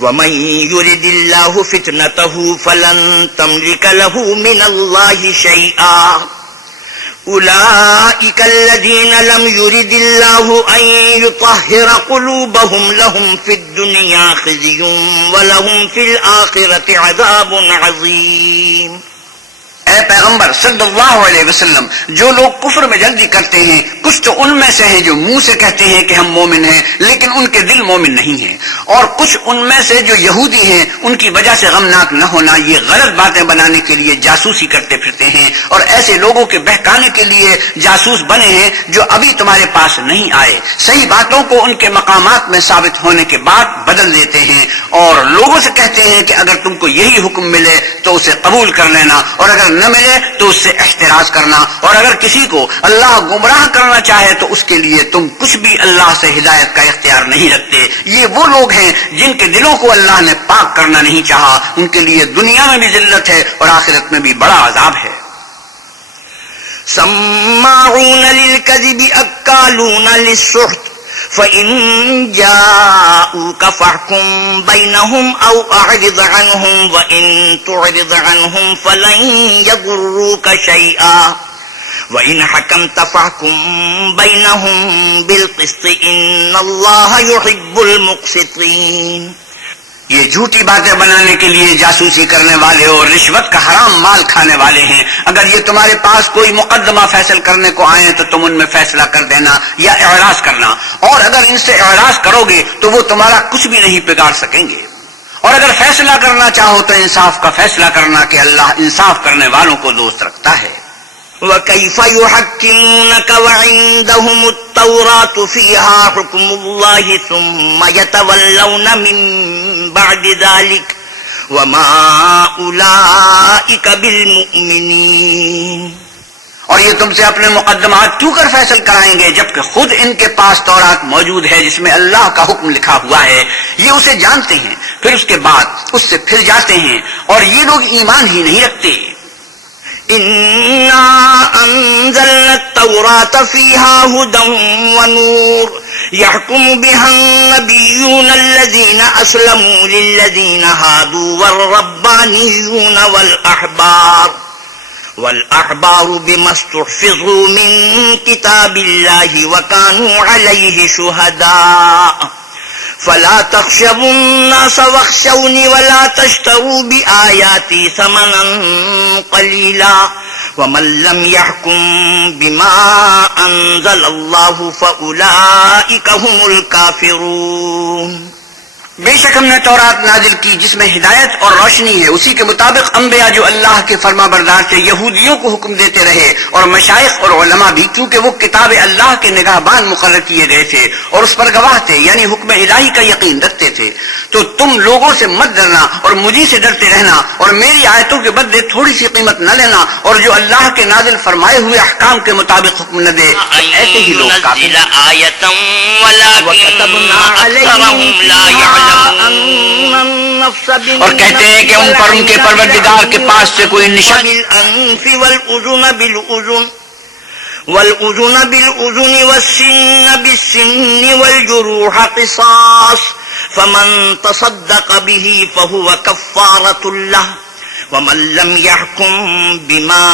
ومن يرد الله فتنته فلن تملك له من الله شيئا أولئك الذين لم يرد الله أن يطهر قلوبهم لهم في الدنيا خزي ولهم في الآخرة عذاب عظيم. اے پیغمبر صلی اللہ علیہ وسلم، جو لوگ کفر میں جلدی کرتے ہیں کچھ تو ان میں سے ہیں جو منہ سے کہتے ہیں کہ ہم مومن ہیں لیکن ان کے دل مومن نہیں ہیں، اور کچھ ان میں سے جو یہودی ہیں ان کی وجہ سے غمناک نہ ہونا یہ غلط باتیں بنانے کے لیے جاسوسی کرتے پھرتے ہیں، اور ایسے لوگوں کے بہکانے کے لیے جاسوس بنے ہیں جو ابھی تمہارے پاس نہیں آئے، صحیح باتوں کو ان کے مقامات میں ثابت ہونے کے بعد بدل دیتے ہیں، اور لوگوں سے کہتے ہیں کہ اگر تم کو یہی حکم ملے تو اسے قبول کر لینا، اور اگر نہ ملے تو اس سے احتراز کرنا، اور اگر کسی کو اللہ گمراہ کرنا چاہے تو اس کے لیے تم کچھ بھی اللہ سے ہدایت کا اختیار نہیں رکھتے. یہ وہ لوگ ہیں جن کے دلوں کو اللہ نے پاک کرنا نہیں چاہا، ان کے لیے دنیا میں بھی ذلت ہے اور آخرت میں بھی بڑا عذاب ہے. سماعون للكذب أكالون للسحت فإن جاءوك فاحكم بينهم أو أعرض عنهم وإن تعرض عنهم فلن يضروك شيئا وإن حكمت فاحكم بينهم بالقسط إن الله يحب المقسطين. یہ جھوٹی باتیں بنانے کے لیے جاسوسی کرنے والے اور رشوت کا حرام مال کھانے والے ہیں. اگر یہ تمہارے پاس کوئی مقدمہ فیصل کرنے کو آئے تو تم ان میں فیصلہ کر دینا یا اعراض کرنا، اور اگر ان سے اعراض کرو گے تو وہ تمہارا کچھ بھی نہیں بگاڑ سکیں گے، اور اگر فیصلہ کرنا چاہو تو انصاف کا فیصلہ کرنا کہ اللہ انصاف کرنے والوں کو دوست رکھتا ہے. وكيف يحكمونك وعندهم التوراة فيها حكم الله ثم يتولون من بعد ذلك وما أولئك بالمؤمنين. اور یہ تم سے اپنے مقدمات کیوں کر فیصل کرائیں گے جبکہ خود ان کے پاس تورات موجود ہے جس میں اللہ کا حکم لکھا ہوا ہے، یہ اسے جانتے ہیں، پھر اس کے بعد اس سے پھر جاتے ہیں، اور یہ لوگ ایمان ہی نہیں رکھتے. إنا أنزلنا التوراة فيها هدى ونور يحكم بها النبيون الذين أسلموا للذين هادوا والربانيون والأحبار بما استحفظوا من كتاب الله وكانوا عليه شهداء فلا تخشوا الناس واخشوني ولا تشتروا بآياتي ثمنا قليلا ومن لم يحكم بما أنزل الله فأولئك هم الكافرون. بے شک ہم نے تورات نازل کی جس میں ہدایت اور روشنی ہے، اسی کے مطابق انبیاء جو اللہ کے فرما بردار تھے یہودیوں کو حکم دیتے رہے، اور مشائخ اور علماء بھی، کیونکہ وہ کتاب اللہ کے نگہبان مقرر کیے گئے تھے اور اس پر گواہ تھے، یعنی حکم الہی کا یقین رکھتے تھے. تو تم لوگوں سے مت ڈرنا اور مجھے سے ڈرتے رہنا، اور میری آیتوں کے بدلے تھوڑی سی قیمت نہ لینا، اور جو اللہ کے نازل فرمائے ہوئے احکام کے مطابق حکم نہ دے ایسے ہی لوگ کافر. وكتبنا عليهم لا يعلم أن النفس اور کہتے ہیں کہ ان پر ان کے پروردگار کے پاس سے کوئی نشان بالأنف والأذن بالأذن والسن بالسن والجروح قصاص فمن تصدق به فهو كفارة له ومن لم يحكم بما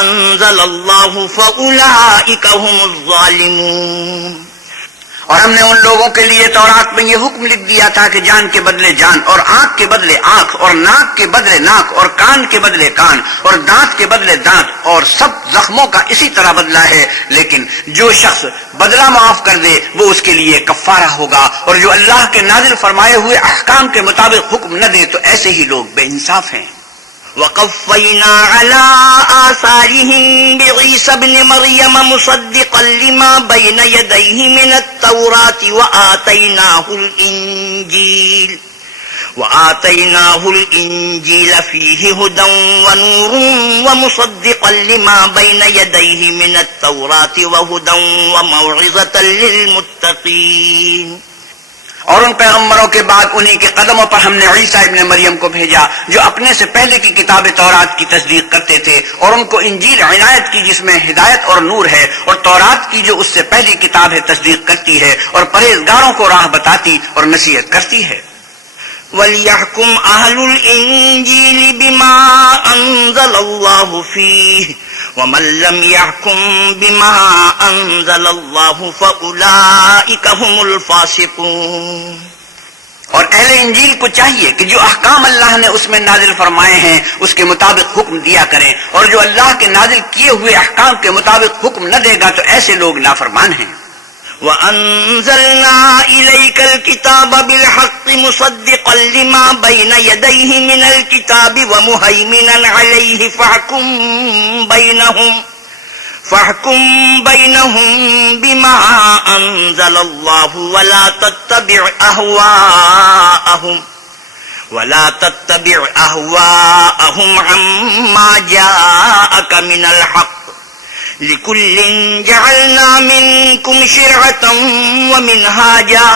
أنزل الله فأولئك هم الظالمون. اور ہم نے ان لوگوں کے لیے تورات میں یہ حکم لکھ دیا تھا کہ جان کے بدلے جان، اور آنکھ کے بدلے آنکھ، اور ناک کے بدلے ناک، اور کان کے بدلے کان، اور دانت کے بدلے دانت، اور سب زخموں کا اسی طرح بدلہ ہے، لیکن جو شخص بدلہ معاف کر دے وہ اس کے لیے کفارہ ہوگا، اور جو اللہ کے نازل فرمائے ہوئے احکام کے مطابق حکم نہ دے تو ایسے ہی لوگ بے انصاف ہیں. وقفينا على آثارهم بعيسى ابن مريم مصدقا لما بين يديه من التوراة وآتيناه الإنجيل فيه هدى ونور ومصدقا لما بين يديه من التوراة وهدى وموعظة للمتقين. اور ان پیغمبروں کے بعد انہی کے قدموں پر ہم نے عیسیٰ ابن مریم کو بھیجا جو اپنے سے پہلے کی کتاب تورات کی تصدیق کرتے تھے، اور ان کو انجیل عنایت کی جس میں ہدایت اور نور ہے، اور تورات کی جو اس سے پہلی کتاب ہے تصدیق کرتی ہے اور پرہیزگاروں کو راہ بتاتی اور نصیحت کرتی ہے. وَلْيَحْكُمْ أَهْلُ الْإِنجِيلِ بِمَا أَنزَلَ اللَّهُ فِيهِ وَمَنْ لَمْ يَحْكُمْ بِمَا أَنزَلَ اللَّهُ فَأُولَئِكَ هُمُ الْفَاسِقُونَ. اور اہل انجیل کو چاہیے کہ جو احکام اللہ نے اس میں نازل فرمائے ہیں اس کے مطابق حکم دیا کریں، اور جو اللہ کے نازل کیے ہوئے احکام کے مطابق حکم نہ دے گا تو ایسے لوگ نافرمان ہیں. وَأَنزَلْنَا إِلَيْكَ الْكِتَابَ بِالْحَقِّ مُصَدِّقًا لِمَا بَيْنَ يَدَيْهِ مِنَ الْكِتَابِ وَمُهَيْمِنًا عَلَيْهِ فَاحْكُم بَيْنَهُم بِمَا أَنزَلَ اللَّهُ وَلَا تَتَّبِعْ أَهْوَاءَهُمْ عَمَّا جَاءَكَ مِنَ الْحَقِّ لِكُلٍّ جَعَلْنَا مِنكُمْ شِرْعَةً وَمِنْهَاجًا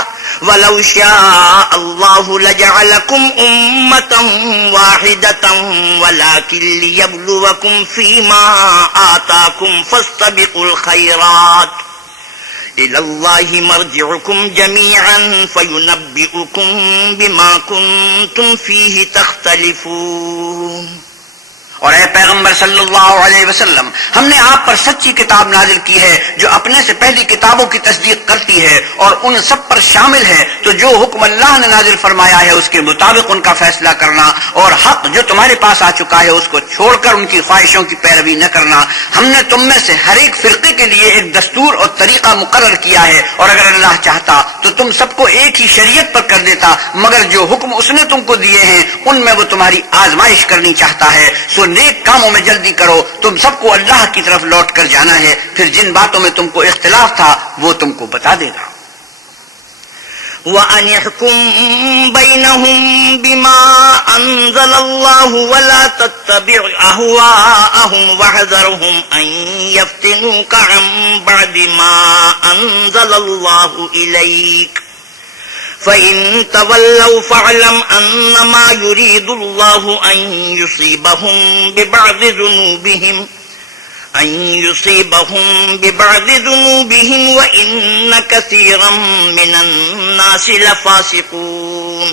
وَلَوْ شَاءَ اللَّهُ لَجَعَلَكُمْ أُمَّةً وَاحِدَةً وَلَكِنْ لِيَبْلُوَكُمْ فِيمَا آتَاكُمْ فَاسْتَبِقُوا الْخَيْرَاتِ إِلَى اللَّهِ مَرْجِعُكُمْ جَمِيعًا فَيُنَبِّئُكُم بِمَا كُنتُمْ فِيهِ تَخْتَلِفُونَ. اور اے پیغمبر صلی اللہ علیہ وسلم، ہم نے آپ پر سچی کتاب نازل کی ہے جو اپنے سے پہلی کتابوں کی تصدیق کرتی ہے اور ان سب پر شامل ہے، تو جو حکم اللہ نے نازل فرمایا ہے اس کے مطابق ان کا فیصلہ کرنا، اور حق جو تمہارے پاس آ چکا ہے اس کو چھوڑ کر ان کی خواہشوں کی پیروی نہ کرنا. ہم نے تم میں سے ہر ایک فرقے کے لیے ایک دستور اور طریقہ مقرر کیا ہے، اور اگر اللہ چاہتا تو تم سب کو ایک ہی شریعت پر کر دیتا، مگر جو حکم اس نے تم کو دیے ہیں ان میں وہ تمہاری آزمائش کرنی چاہتا ہے. سو نیک کاموں میں جلدی کرو، تم سب کو اللہ کی طرف لوٹ کر جانا ہے، پھر جن باتوں میں تم کو اختلاف تھا وہ تم کو بتا دے گا. وَأَنِ احْكُم بَيْنَهُم بِمَا أَنزَلَ اللَّهُ وَلَا تَتَّبِعْ أَهْوَاءَهُمْ وَاحْذَرْهُمْ أَن يَفْتِنُوكَ عَن بَعْدِ مَا أَنزَلَ اللَّهُ إِلَيْكَ فَإِن تَوَلَّوْا فَاعْلَمْ أَنَّمَا يُرِيدُ اللَّهُ أَن يُصِيبَهُم بِبَعْضِ ذُنُوبِهِمْ وَإِنَّ كَثِيرًا مِّنَ النَّاسِ لَفَاسِقُونَ.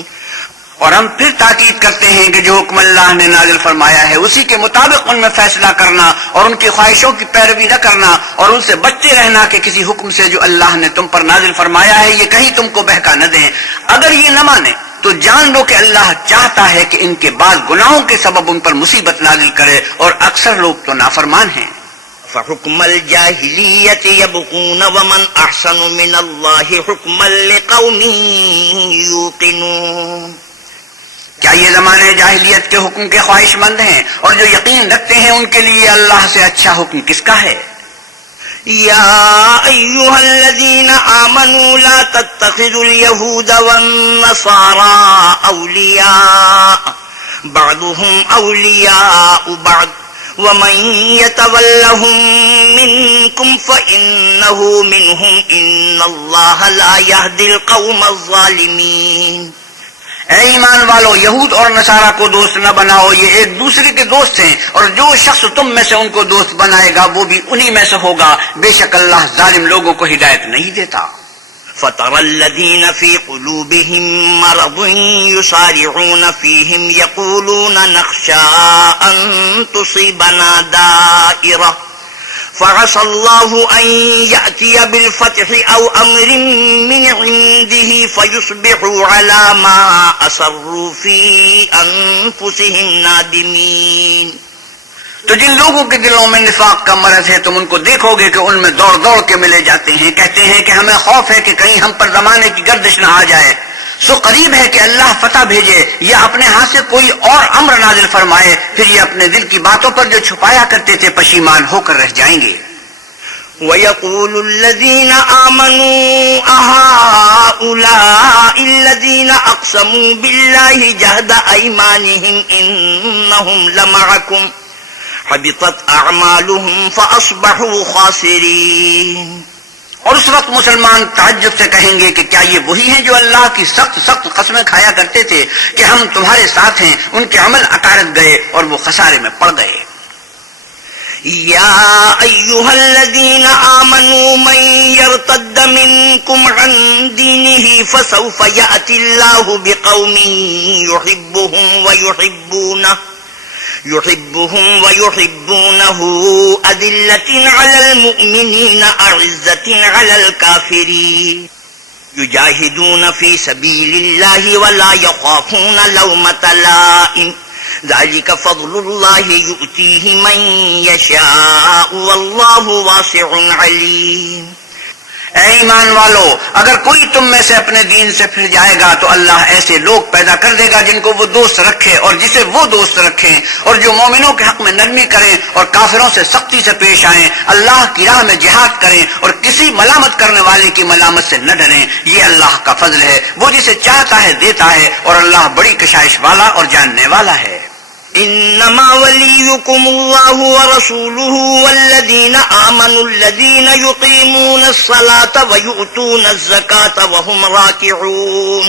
اور ہم پھر تاکید کرتے ہیں کہ جو حکم اللہ نے نازل فرمایا ہے اسی کے مطابق ان میں فیصلہ کرنا اور ان کی خواہشوں کی پیروی نہ کرنا، اور ان سے بچتے رہنا کہ کسی حکم سے جو اللہ نے تم پر نازل فرمایا ہے یہ کہیں تم کو بہکا نہ دیں. اگر یہ نہ مانے تو جان لو کہ اللہ چاہتا ہے کہ ان کے بعد گناہوں کے سبب ان پر مصیبت نازل کرے، اور اکثر لوگ تو نافرمان ہیں. فحكم الجاهلية يبغون ومن أحسن من الله حكما لقوم يوقنون. کیا یہ زمانے جاہلیت کے حکم کے خواہش مند ہیں، اور جو یقین رکھتے ہیں ان کے لیے اللہ سے اچھا حکم کس کا ہے؟ يا أيها الذين آمنوا لا تتخذوا اليهود والنصارى أولياء بعضهم أولياء بعض ومن يتولهم منكم فإنه منهم إن الله لا يهدي القوم الظالمين. اے ایمان والو، یہود اور نصارہ کو دوست نہ بناؤ، یہ ایک دوسرے کے دوست ہیں، اور جو شخص تم میں سے ان کو دوست بنائے گا وہ بھی انہی میں سے ہوگا، بے شک اللہ ظالم لوگوں کو ہدایت نہیں دیتا۔ فَتَرَى الَّذِينَ فِي قُلُوبِهِم مَّرَضٌ يُسَارِعُونَ فِيهِمْ يَقُولُونَ نَخْشَىٰ أَن تُصِيبَنَا دَائِرَةٌ فَعَسَى اللَّهُ أَن يَأْتِيَ بِالْفَتْحِ أَوْ أَمْرٍ مِّنْ عِندِهِ فَيُصْبِحُوا عَلَىٰ مَا أَسَرُّوا فِي أَنفُسِهِمْ نَادِمِينَ۔ تو جن لوگوں کے دلوں میں نفاق کا مرض ہے تم ان کو دیکھو گے کہ ان میں دوڑ دوڑ کے ملے جاتے ہیں، کہتے ہیں کہ ہمیں خوف ہے کہ کہیں ہم پر زمانے کی گردش نہ آ جائے، سو قریب ہے کہ اللہ فتح بھیجے یا اپنے ہاتھ سے کوئی اور امر نازل فرمائے، پھر یہ اپنے دل کی باتوں پر جو چھپایا کرتے تھے پشیمان ہو کر رہ جائیں گے۔ وَيَقُولُ الَّذِينَ آمَنُوا أَهَٰؤُلَاءِ الَّذِينَ أَقْسَمُوا بِاللَّهِ جَهْدَ أَيْمَانِهِمْ إِنَّهُمْ لَمَعَكُمْ حَبِطَتْ أَعْمَالُهُمْ فَأَصْبَحُوا خَاسِرِينَ۔ اور اس وقت مسلمان تعجب سے کہیں گے کہ کیا یہ وہی ہیں جو اللہ کی سخت سخت قسمیں کھایا کرتے تھے کہ ہم تمہارے ساتھ ہیں، ان کے عمل اکارت گئے اور وہ خسارے میں پڑ گئے۔ يا أيها الذين آمنوا من يرتد منكم عن دينه فسوف يأتي الله بقوم يحبهم ويحبونه أذلة على المؤمنين أعزة على الكافرين يجاهدون في سبيل الله ولا يخافون لومة لائم ذلك فضل الله يؤتيه من يشاء والله واسع عليم۔ اے ایمان والو، اگر کوئی تم میں سے اپنے دین سے پھر جائے گا تو اللہ ایسے لوگ پیدا کر دے گا جن کو وہ دوست رکھے اور جسے وہ دوست رکھیں، اور جو مومنوں کے حق میں نرمی کریں اور کافروں سے سختی سے پیش آئیں، اللہ کی راہ میں جہاد کریں اور کسی ملامت کرنے والے کی ملامت سے نہ ڈریں۔ یہ اللہ کا فضل ہے، وہ جسے چاہتا ہے دیتا ہے، اور اللہ بڑی کشائش والا اور جاننے والا ہے۔ انما وليكم الله ورسوله والذين آمنوا الذين يقيمون الصلاة ويؤتون الزكاة وهم راكعون۔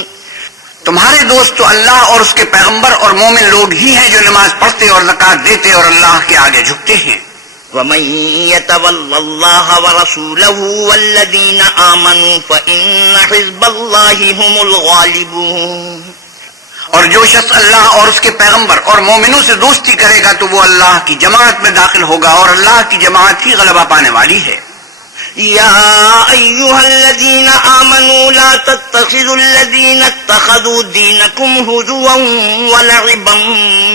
تمہارے دوست تو اللہ اور اس کے پیغمبر اور مومن لوگ ہی ہیں جو نماز پڑھتے اور زکات دیتے اور اللہ کے آگے جھکتے ہیں۔ ومن يتول الله ورسوله والذين آمنوا فإن حزب الله هم الغالبون۔ اور جو شخص اللہ اور اس کے پیغمبر اور مومنوں سے دوستی کرے گا تو وہ اللہ کی جماعت میں داخل ہوگا، اور اللہ کی جماعت ہی غلبہ پانے والی ہے۔ یا ایھا الذین آمنوا لا تتخذوا الذین اتخذوا دینکم ہزوا ولعبا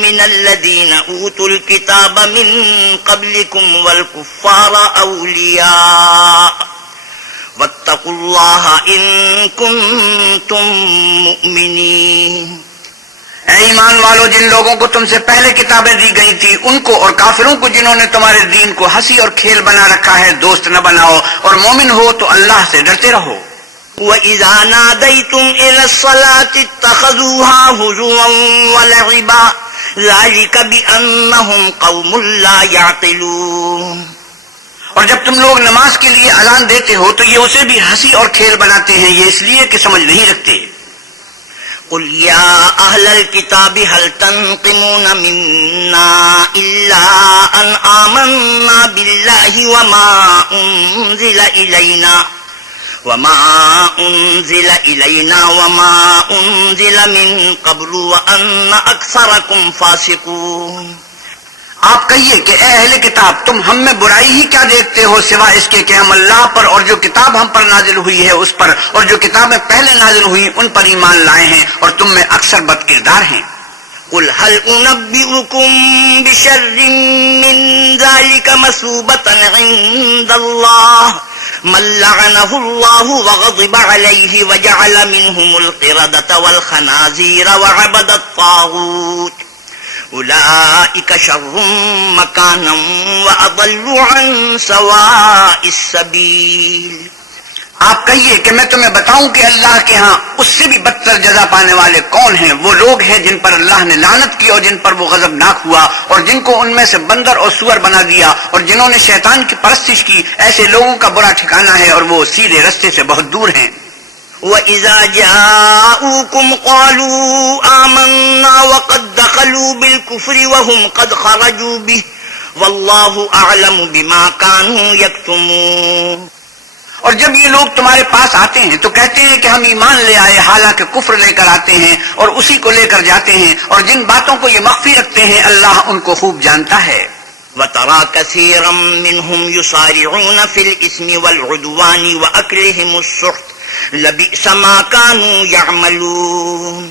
من الذین اوتوا الکتاب من قبلکم والکفار اولیاء واتقوا اللہ ان کنتم مؤمنین۔ اے ایمان والو، جن لوگوں کو تم سے پہلے کتابیں دی گئی تھی ان کو اور کافروں کو جنہوں نے تمہارے دین کو ہنسی اور کھیل بنا رکھا ہے دوست نہ بناؤ، اور مومن ہو تو اللہ سے ڈرتے رہو۔ وَإِذَا نَادَيْتُمْ إِلَى الصَّلَاةِ اتَّخَذُوهَا هُزُوًا وَلَعِبًا ذَلِكَ بِأَنَّهُمْ قَوْمٌ لَّا يَعْقِلُونَ۔ اور جب تم لوگ نماز کے لیے اذان دیتے ہو تو یہ اسے بھی ہنسی اور کھیل بناتے ہیں، یہ اس لیے کہ سمجھ نہیں رکھتے۔ قل يا أهل الكتاب هل تنقمون منا إلا أن آمنا بالله وما أنزل إلينا وما أنزل من قبل وأن أكثركم فاسقون۔ آپ کہیے کہ اے اہل کتاب، تم ہم میں برائی ہی کیا دیکھتے ہو سوائے اس کے کہ ہم اللہ پر اور جو کتاب ہم پر نازل ہوئی ہے اس پر اور جو کتابیں پہلے نازل ہوئی ان پر ایمان لائے ہیں، اور تم میں اکثر بد کردار ہیں۔ قل هل أنبئكم بشر من ذلك مثوبة عند الله من لعنه الله وغضب عليه وجعل منهم القردة والخنازير وعبد الطاغوت أولئك شر مكانا وأضل عن سواء السبيل۔ آپ کہیے کہ میں تمہیں بتاؤں کہ اللہ کے ہاں اس سے بھی بدتر جزا پانے والے کون ہیں؟ وہ لوگ ہیں جن پر اللہ نے لعنت کی اور جن پر وہ غضبناک ہوا، اور جن کو ان میں سے بندر اور سور بنا دیا، اور جنہوں نے شیطان کی پرستش کی، ایسے لوگوں کا برا ٹھکانہ ہے اور وہ سیدھے رستے سے بہت دور ہیں۔ وَإِذَا جَاءُوكُمْ قَالُوا آمَنَّا وَقَدْ دَخَلُوا بِالْكُفْرِ وَهُمْ قَدْ خَرَجُوا بِهِ وَاللَّهُ أَعْلَمُ بِمَا كَانُوا يَكْتُمُونَ۔ اور جب یہ لوگ تمہارے پاس آتے ہیں تو کہتے ہیں کہ ہم ایمان لے آئے، حالانکہ کفر لے کر آتے ہیں اور اسی کو لے کر جاتے ہیں، اور جن باتوں کو یہ مخفی رکھتے ہیں اللہ ان کو خوب جانتا ہے۔ وَتَرَى كَثِيرًا مِّنْهُمْ يُسَارِعُونَ فِي الْإِثْمِ وَالْعُدْوَانِ وَأَكْلِهِمُ السُّحْتَ لَبِئْسَ مَا كَانُوا يَعْمَلُونَ۔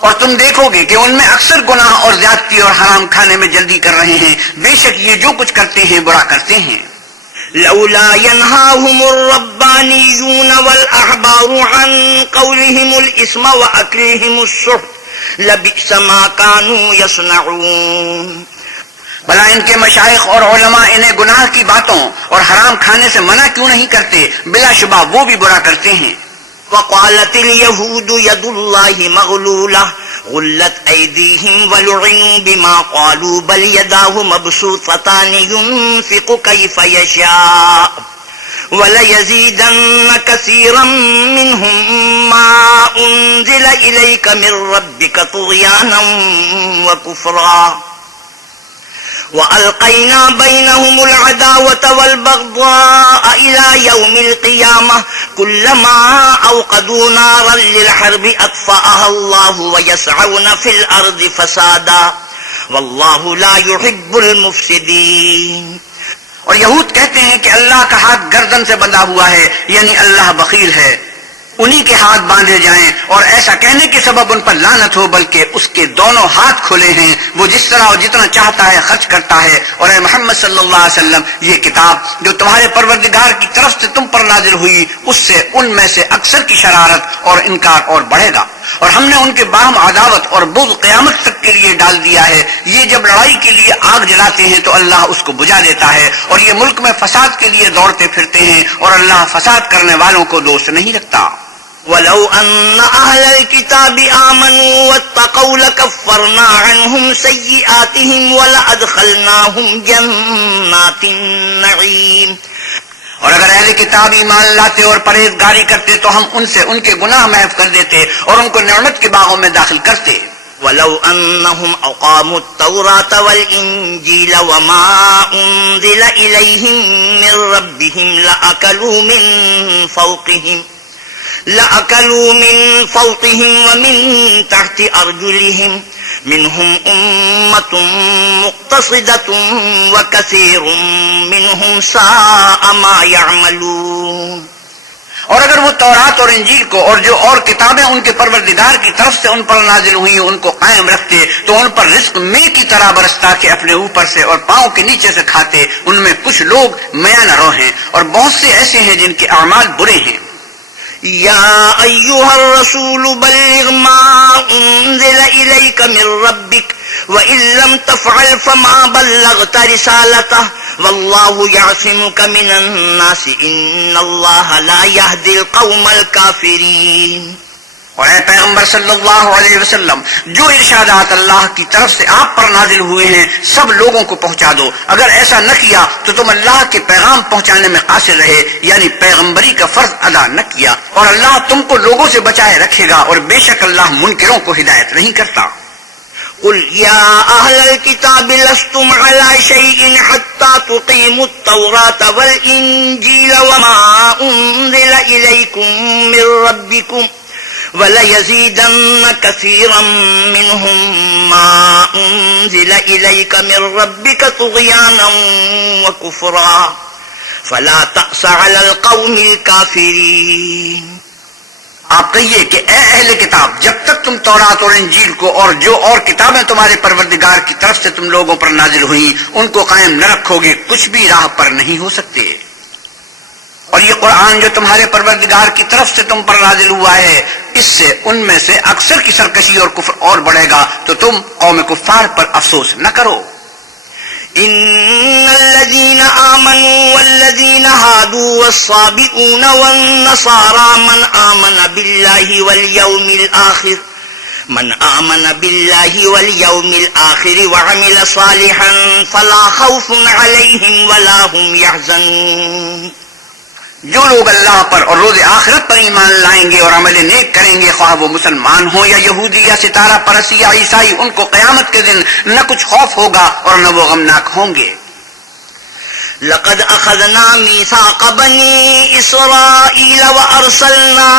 اور تم دیکھو گے کہ ان میں اکثر گناہ اور زیادتی اور حرام کھانے میں جلدی کر رہے ہیں، بے شک یہ جو کچھ کرتے ہیں برا کرتے ہیں۔ لولا ينهاهم الربانيون والأحبار عن قولهم الإثم وأكلهم السحت لبئس ما كانوا يصنعون۔ بھلا ان کے مشائخ اور علماء انہیں گناہ کی باتوں اور حرام کھانے سے منع کیوں نہیں کرتے؟ بلا شبہ وہ بھی برا کرتے ہیں۔ وقالت اليهود يد الله مغلولة غلت أيديهم ولعنوا بما قالوا بل يداه مبسوطتان ينفق كيف يشاء وليزيدن كثيرا منهم ما أنزل إليك من ربك طغيانا وكفرا وَأَلْقَيْنَا بَيْنَهُمُ الْعَدَاوَةَ وَالْبَغْضَاءَ إِلَى يَوْمِ الْقِيَامَةِ كُلَّمَا أَوْقَدُوا نَارًا لِلْحَرْبِ أَطْفَأَهَا اللَّهُ وَيَسْعَوْنَ فِي الْأَرْضِ فَسَادًا وَاللَّهُ لَا يُحِبُّ الْمُفْسِدِينَ۔ اور یہود کہتے ہیں کہ اللہ کا ہاتھ گردن سے بندھا ہوا ہے، یعنی اللہ بخیل ہے، انہی کے ہاتھ باندھے جائیں، اور ایسا کہنے کے سبب ان پر لعنت ہو، بلکہ اس کے دونوں ہاتھ کھلے ہیں، وہ جس طرح اور جتنا چاہتا ہے خرچ کرتا ہے۔ اور اے محمد صلی اللہ علیہ وسلم، یہ کتاب جو تمہارے پروردگار کی طرف سے تم پر نازل ہوئی، اس سے ان میں سے اکثر کی شرارت اور انکار اور بڑھے گا، اور ہم نے ان کے باہم عداوت اور بغض قیامت تک کے لیے ڈال دیا ہے۔ یہ جب لڑائی کے لیے آگ جلاتے ہیں تو اللہ اس کو بجھا دیتا ہے، اور یہ ملک میں فساد کے لیے دوڑتے پھرتے ہیں، اور اللہ فساد کرنے والوں کو دوست نہیں رکھتا۔ وَلَوْ أَنَّ أَهْلَ الْكِتَابِ آمَنُوا وَاتَّقَوْا لَكَفَّرْنَا عَنْهُمْ سَيِّئَاتِهِمْ وَلَأَدْخَلْنَاهُمْ جَنَّاتِ النَّعِيمِ۔ اور اگر اہل کتاب ایمان لاتے اور پرہیزگاری کرتے تو ہم ان سے ان کے گناہ محو کر دیتے اور ان کو نعمت کے باغوں میں داخل کرتے۔ وَلَوْ أَنَّهُمْ أَقَامُوا التَّوْرَاةَ وَالْإِنْجِيلَ وَمَا أُنْزِلَ إِلَيْهِمْ مِنْ رَبِّهِمْ لَأَكَلُوا مِنْ فَوْقِهِمْ وَمِنْ تَحْتِ أَرْجُلِهِمْ مِنْهُمْ أُمَّةٌ مُقْتَصِدَةٌ وَكَثِيرٌ مِنْهُمْ سَاءَ مَا يَعْمَلُونَ۔ اور اگر وہ تورات اور انجیل کو اور جو اور کتابیں ان کے پروردگار کی طرف سے ان پر نازل ہوئی ان کو قائم رکھتے تو ان پر رزق مے کی طرح برستا کہ اپنے اوپر سے اور پاؤں کے نیچے سے کھاتے۔ ان میں کچھ لوگ میانہ رو ہیں اور بہت سے ایسے ہیں جن کے اعمال برے ہیں۔ يا أيها الرسول بلغ ما أنزل إليك من ربك وإن لم تفعل فما بلغت رسالته والله يعصمك من الناس إن الله لا يهدي القوم الكافرين۔ اور اے پیغمبر صلی اللہ علیہ وسلم، جو ارشادات اللہ کی طرف سے آپ پر نازل ہوئے ہیں سب لوگوں کو پہنچا دو۔ اگر ایسا نہ کیا تو تم اللہ کے پیغام پہنچانے میں قاصر رہے، یعنی پیغمبری کا فرض ادا نہ کیا، اور اللہ تم کو لوگوں سے بچائے رکھے گا، اور بے شک اللہ منکروں کو ہدایت نہیں کرتا۔ قل يا أهل الكتاب لستم على شيء حتى تقيموا التوراة والإنجيل وما أنزل إليكم من ربكم وَلَيَزِيدَنَّ كَثِيرًا مِّنْهُمْ مَا أُنزِلَ إِلَيْكَ مِن رَّبِّكَ طُغْيَانًا وَكُفْرًا فَلَا تَأْسَ عَلَى الْقَوْمِ الْكَافِرِينَ۔ آپ کہیے کہ اے اہل کتاب، جب تک تم تورات اور انجیل کو اور جو اور کتابیں تمہارے پروردگار کی طرف سے تم لوگوں پر نازل ہوئیں ان کو قائم نہ رکھو گے کچھ بھی راہ پر نہیں ہو سکتے۔ اور یہ قرآن جو تمہارے پروردگار کی طرف سے تم پر نازل ہوا ہے، اس سے ان میں سے اکثر کی سرکشی اور کفر اور بڑھے گا، تو تم قوم کفار پر افسوس نہ کرو۔ ان الذين آمنوا والذين هادوا والصابئون والنصارى من آمن بالله واليوم الآخر وعمل صالحا فلا خوف عليهم ولا هم يحزنون۔ جو لوگ اللہ پر اور روز آخرت پر ایمان لائیں گے اور عمل نیک کریں گے، خواہ وہ مسلمان ہوں یا یہودی یا ستارہ پرست یا عیسائی، ان کو قیامت کے دن نہ کچھ خوف ہوگا اور نہ وہ غمناک ہوں گے۔ لقد أخذنا ميثاق بني إسرائيل وأرسلنا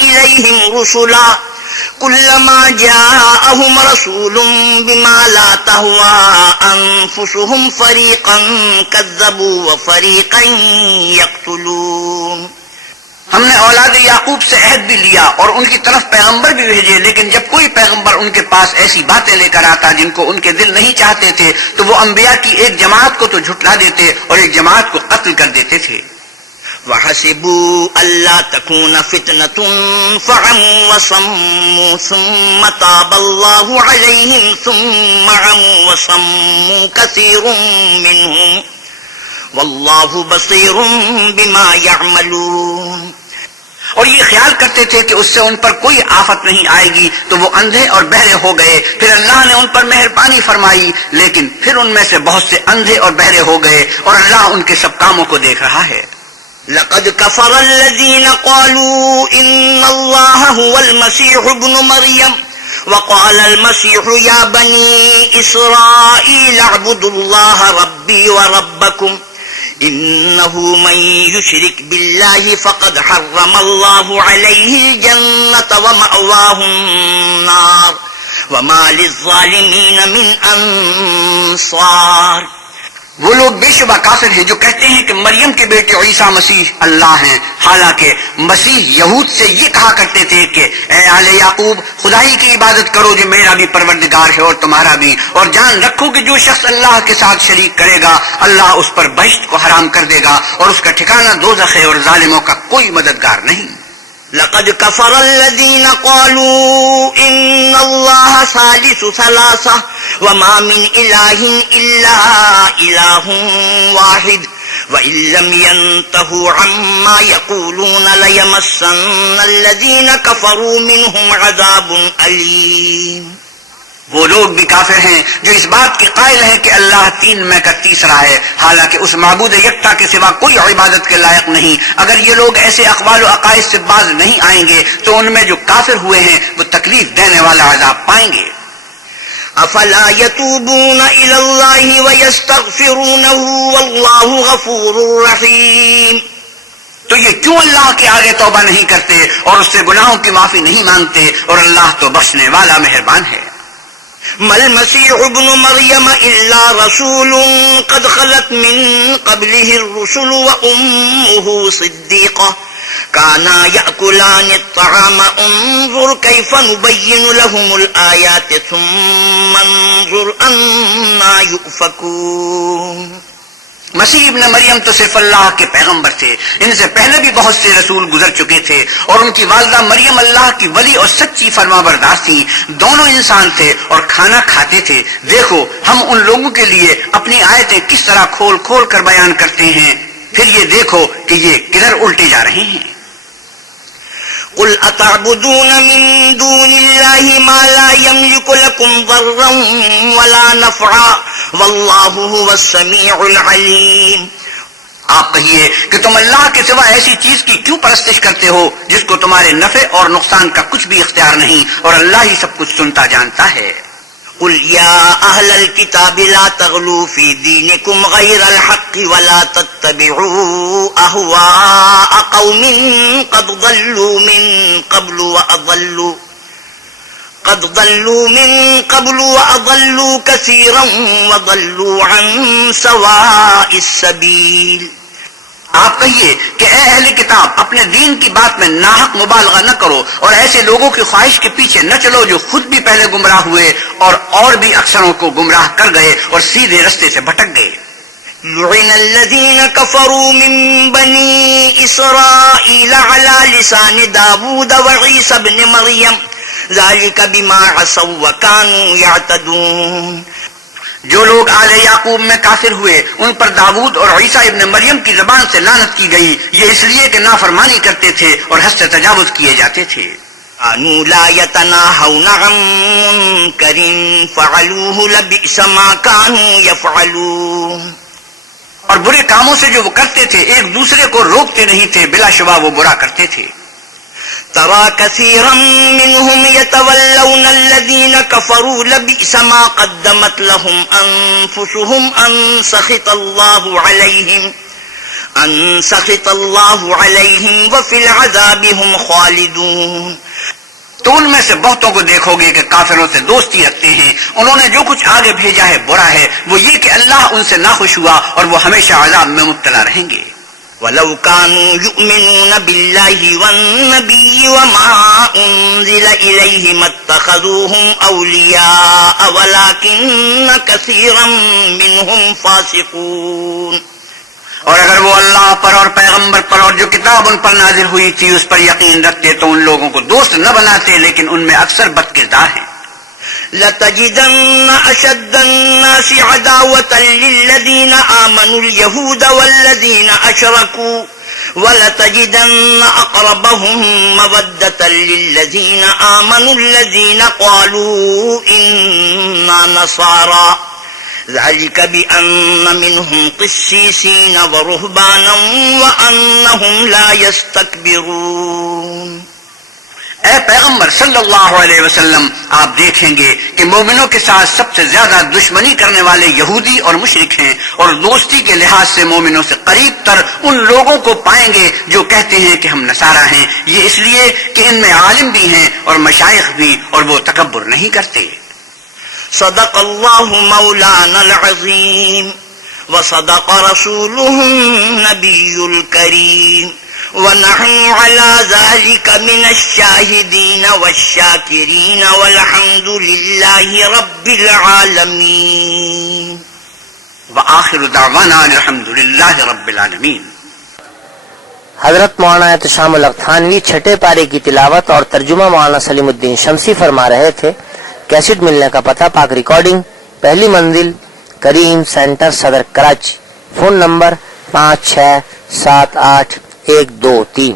إليهم رسلا كلما جاءهم رسول بما لا تهوى أنفسهم فريقا كذبوا وفريقا يقتلون۔ ہم نے اولاد یعقوب سے عہد بھی لیا اور ان کی طرف پیغمبر بھی بھیجے، لیکن جب کوئی پیغمبر ان کے پاس ایسی باتیں لے کر آتا جن کو ان کے دل نہیں چاہتے تھے تو وہ انبیاء کی ایک جماعت کو تو جھٹلا دیتے اور ایک جماعت کو قتل کر دیتے تھے۔ وحسبوا ألا تكون فتنة فعموا وصموا ثم تاب الله عليهم ثم عموا وصموا كثير منهم والله بصير بما يعملون۔ اور یہ خیال کرتے تھے کہ اس سے ان پر کوئی آفت نہیں آئے گی تو وہ اندھے اور بہرے ہو گئے، پھر اللہ نے ان پر مہربانی فرمائی، لیکن پھر ان میں سے بہت سے اندھے اور بہرے ہو گئے اور اللہ ان کے سب کاموں کو دیکھ رہا ہے۔ لقد كفر الذين قالوا إن الله هو المسيح ابن مريم وقال المسيح يا بني إسرائيل اعبدوا الله ربي وربكم إنه من يشرك بالله فقد حرم الله عليه الجنة ومأواه النار وما للظالمين من أنصار۔ وہ لوگ بے شبہ کافر ہیں جو کہتے ہیں کہ مریم کے بیٹے عیسیٰ مسیح اللہ ہیں، حالانکہ مسیح یہود سے یہ کہا کرتے تھے کہ اے آل یعقوب خدائی کی عبادت کرو جو میرا بھی پروردگار ہے اور تمہارا بھی، اور جان رکھو کہ جو شخص اللہ کے ساتھ شریک کرے گا اللہ اس پر بہشت کو حرام کر دے گا اور اس کا ٹھکانہ دوزخ ہے اور ظالموں کا کوئی مددگار نہیں۔ لقد كفر الذين قالوا إن الله ثالث ثلاثة وما من إله إلا إله واحد وإن لم ينتهوا عما يقولون ليمسن الذين كفروا منهم عذاب أليم۔ وہ لوگ بھی کافر ہیں جو اس بات کے قائل ہیں کہ اللہ تین میں کا تیسرا ہے، حالانکہ اس معبود یکتا کے سوا کوئی عبادت کے لائق نہیں۔ اگر یہ لوگ ایسے اقوال و عقائد سے باز نہیں آئیں گے تو ان میں جو کافر ہوئے ہیں وہ تکلیف دینے والا عذاب پائیں گے۔ افلا يتوبون الى الله ويستغفرونه والله غفور رحيم۔ تو یہ کیوں اللہ کے آگے توبہ نہیں کرتے اور اس سے گناہوں کی معافی نہیں مانگتے، اور اللہ تو بخشنے والا مہربان ہے۔ ما المسيح ابن مريم إلا رسول قد خلت من قبله الرسل وأمه صديقة كانا يأكلان الطعام انظر كيف نبين لهم الآيات ثم انظر أنا يؤفكون۔ مسیح ابن مریم تو صرف اللہ کے پیغمبر تھے، ان سے پہلے بھی بہت سے رسول گزر چکے تھے اور ان کی والدہ مریم اللہ کی ولی اور سچی فرما بردار تھیں، دونوں انسان تھے اور کھانا کھاتے تھے۔ دیکھو ہم ان لوگوں کے لیے اپنی آیتیں کس طرح کھول کھول کر بیان کرتے ہیں، پھر یہ دیکھو کہ یہ کدھر الٹے جا رہے ہیں۔ قل اتعبدون من دون الله ما لا يملك لكم ضرا ولا نفعا والله هو السميع العليم۔ آپ کہیے کہ تم اللہ کے سوا ایسی چیز کی کیوں پرستش کرتے ہو جس کو تمہارے نفع اور نقصان کا کچھ بھی اختیار نہیں، اور اللہ ہی سب کچھ سنتا جانتا ہے۔ قل يا أهل الكتاب لا تغلوا في دينكم غير الحق ولا تتبعوا أهواء قوم قد ضلوا من قبل وأضلوا كثيرا وضلوا عن سواء السبيل۔ آپ کہیے کہ اے اہل کتاب اپنے دین کی بات میں ناحق مبالغہ نہ کرو اور ایسے لوگوں کی خواہش کے پیچھے نہ چلو جو خود بھی پہلے گمراہ ہوئے اور بھی اکثروں کو گمراہ کر گئے اور سیدھے رستے سے بھٹک گئے۔ لعن الذين كفروا من بني إسرائيل على لسان داود وعيسى ابن مريم ذلك بما عصوا وكانوا يعتدون۔ جو لوگ آل یعقوب میں کافر ہوئے ان پر داود اور عیسیٰ ابن مریم کی زبان سے لعنت کی گئی، یہ اس لیے کہ نافرمانی کرتے تھے اور حد سے تجاوز کیے جاتے تھے۔ كانوا لا يتناهون عن منكر فعلوه لبئس ما كانوا يفعلون۔ اور برے کاموں سے جو وہ کرتے تھے ایک دوسرے کو روکتے نہیں تھے، بلا شبہ وہ برا کرتے تھے۔ ترى كثيرا منهم يتولون الذين كفروا لبئس ما قدمت لهم أنفسهم أن سخط الله عليهم وفي العذاب هم خالدون۔ تو ان میں سے بہتوں کو دیکھو گے کہ کافروں سے دوستی رکھتے ہیں، انہوں نے جو کچھ آگے بھیجا ہے برا ہے، وہ یہ کہ اللہ ان سے ناخوش ہوا اور وہ ہمیشہ عذاب میں مبتلا رہیں گے۔ وَلَوْ كَانُوا يُؤْمِنُونَ بِاللَّهِ وَالنَّبِيِّ وَمَا أُنزِلَ إِلَيْهِ مَا اتَّخَذُوهُمْ أَوْلِيَاءَ وَلَكِنَّ كَثِيرًا مِّنْهُمْ فَاسِقُونَ۔ اور اگر وہ اللہ پر اور پیغمبر پر اور جو کتاب ان پر نازل ہوئی تھی اس پر یقین رکھتے تو ان لوگوں کو دوست نہ بناتے، لیکن ان میں اکثر بد کردار ہیں۔ لَتَجِدَنَّ أَشَدَّ النَّاسِ عَدَاوَةً لِّلَّذِينَ آمَنُوا الْيَهُودَ وَالَّذِينَ أَشْرَكُوا وَلَتَجِدَنَّ أَقْرَبَهُم مَّوَدَّةً لِّلَّذِينَ آمَنُوا الَّذِينَ قَالُوا إِنَّا نَصَارَىٰ ذلك بأن منهم قسيسين ورهبانا وأنهم لا يستكبرون۔ اے پیغمبر صلی اللہ علیہ وسلم، آپ دیکھیں گے کہ مومنوں کے ساتھ سب سے زیادہ دشمنی کرنے والے یہودی اور مشرک ہیں، اور دوستی کے لحاظ سے مومنوں سے قریب تر ان لوگوں کو پائیں گے جو کہتے ہیں کہ ہم نصارہ ہیں، یہ اس لیے کہ ان میں عالم بھی ہیں اور مشائخ بھی، اور وہ تکبر نہیں کرتے۔ صدق اللہ مولانا العظیم وصدق رسوله النبی الکریم ونحن على ذلك من الشاہدین والشاکرین والحمد للہ رب العالمین۔ وآخر دعوانا الحمد للہ رب العالمین۔ حضرت مولانا احتشام الحق تھانوی چھٹے پارے کی تلاوت اور ترجمہ مولانا سلیم الدین شمسی فرما رہے تھے۔ کیسٹ ملنے کا پتہ پاک ریکارڈنگ، پہلی منزل، کریم سینٹر، صدر کراچی۔ Phone number 56781223۔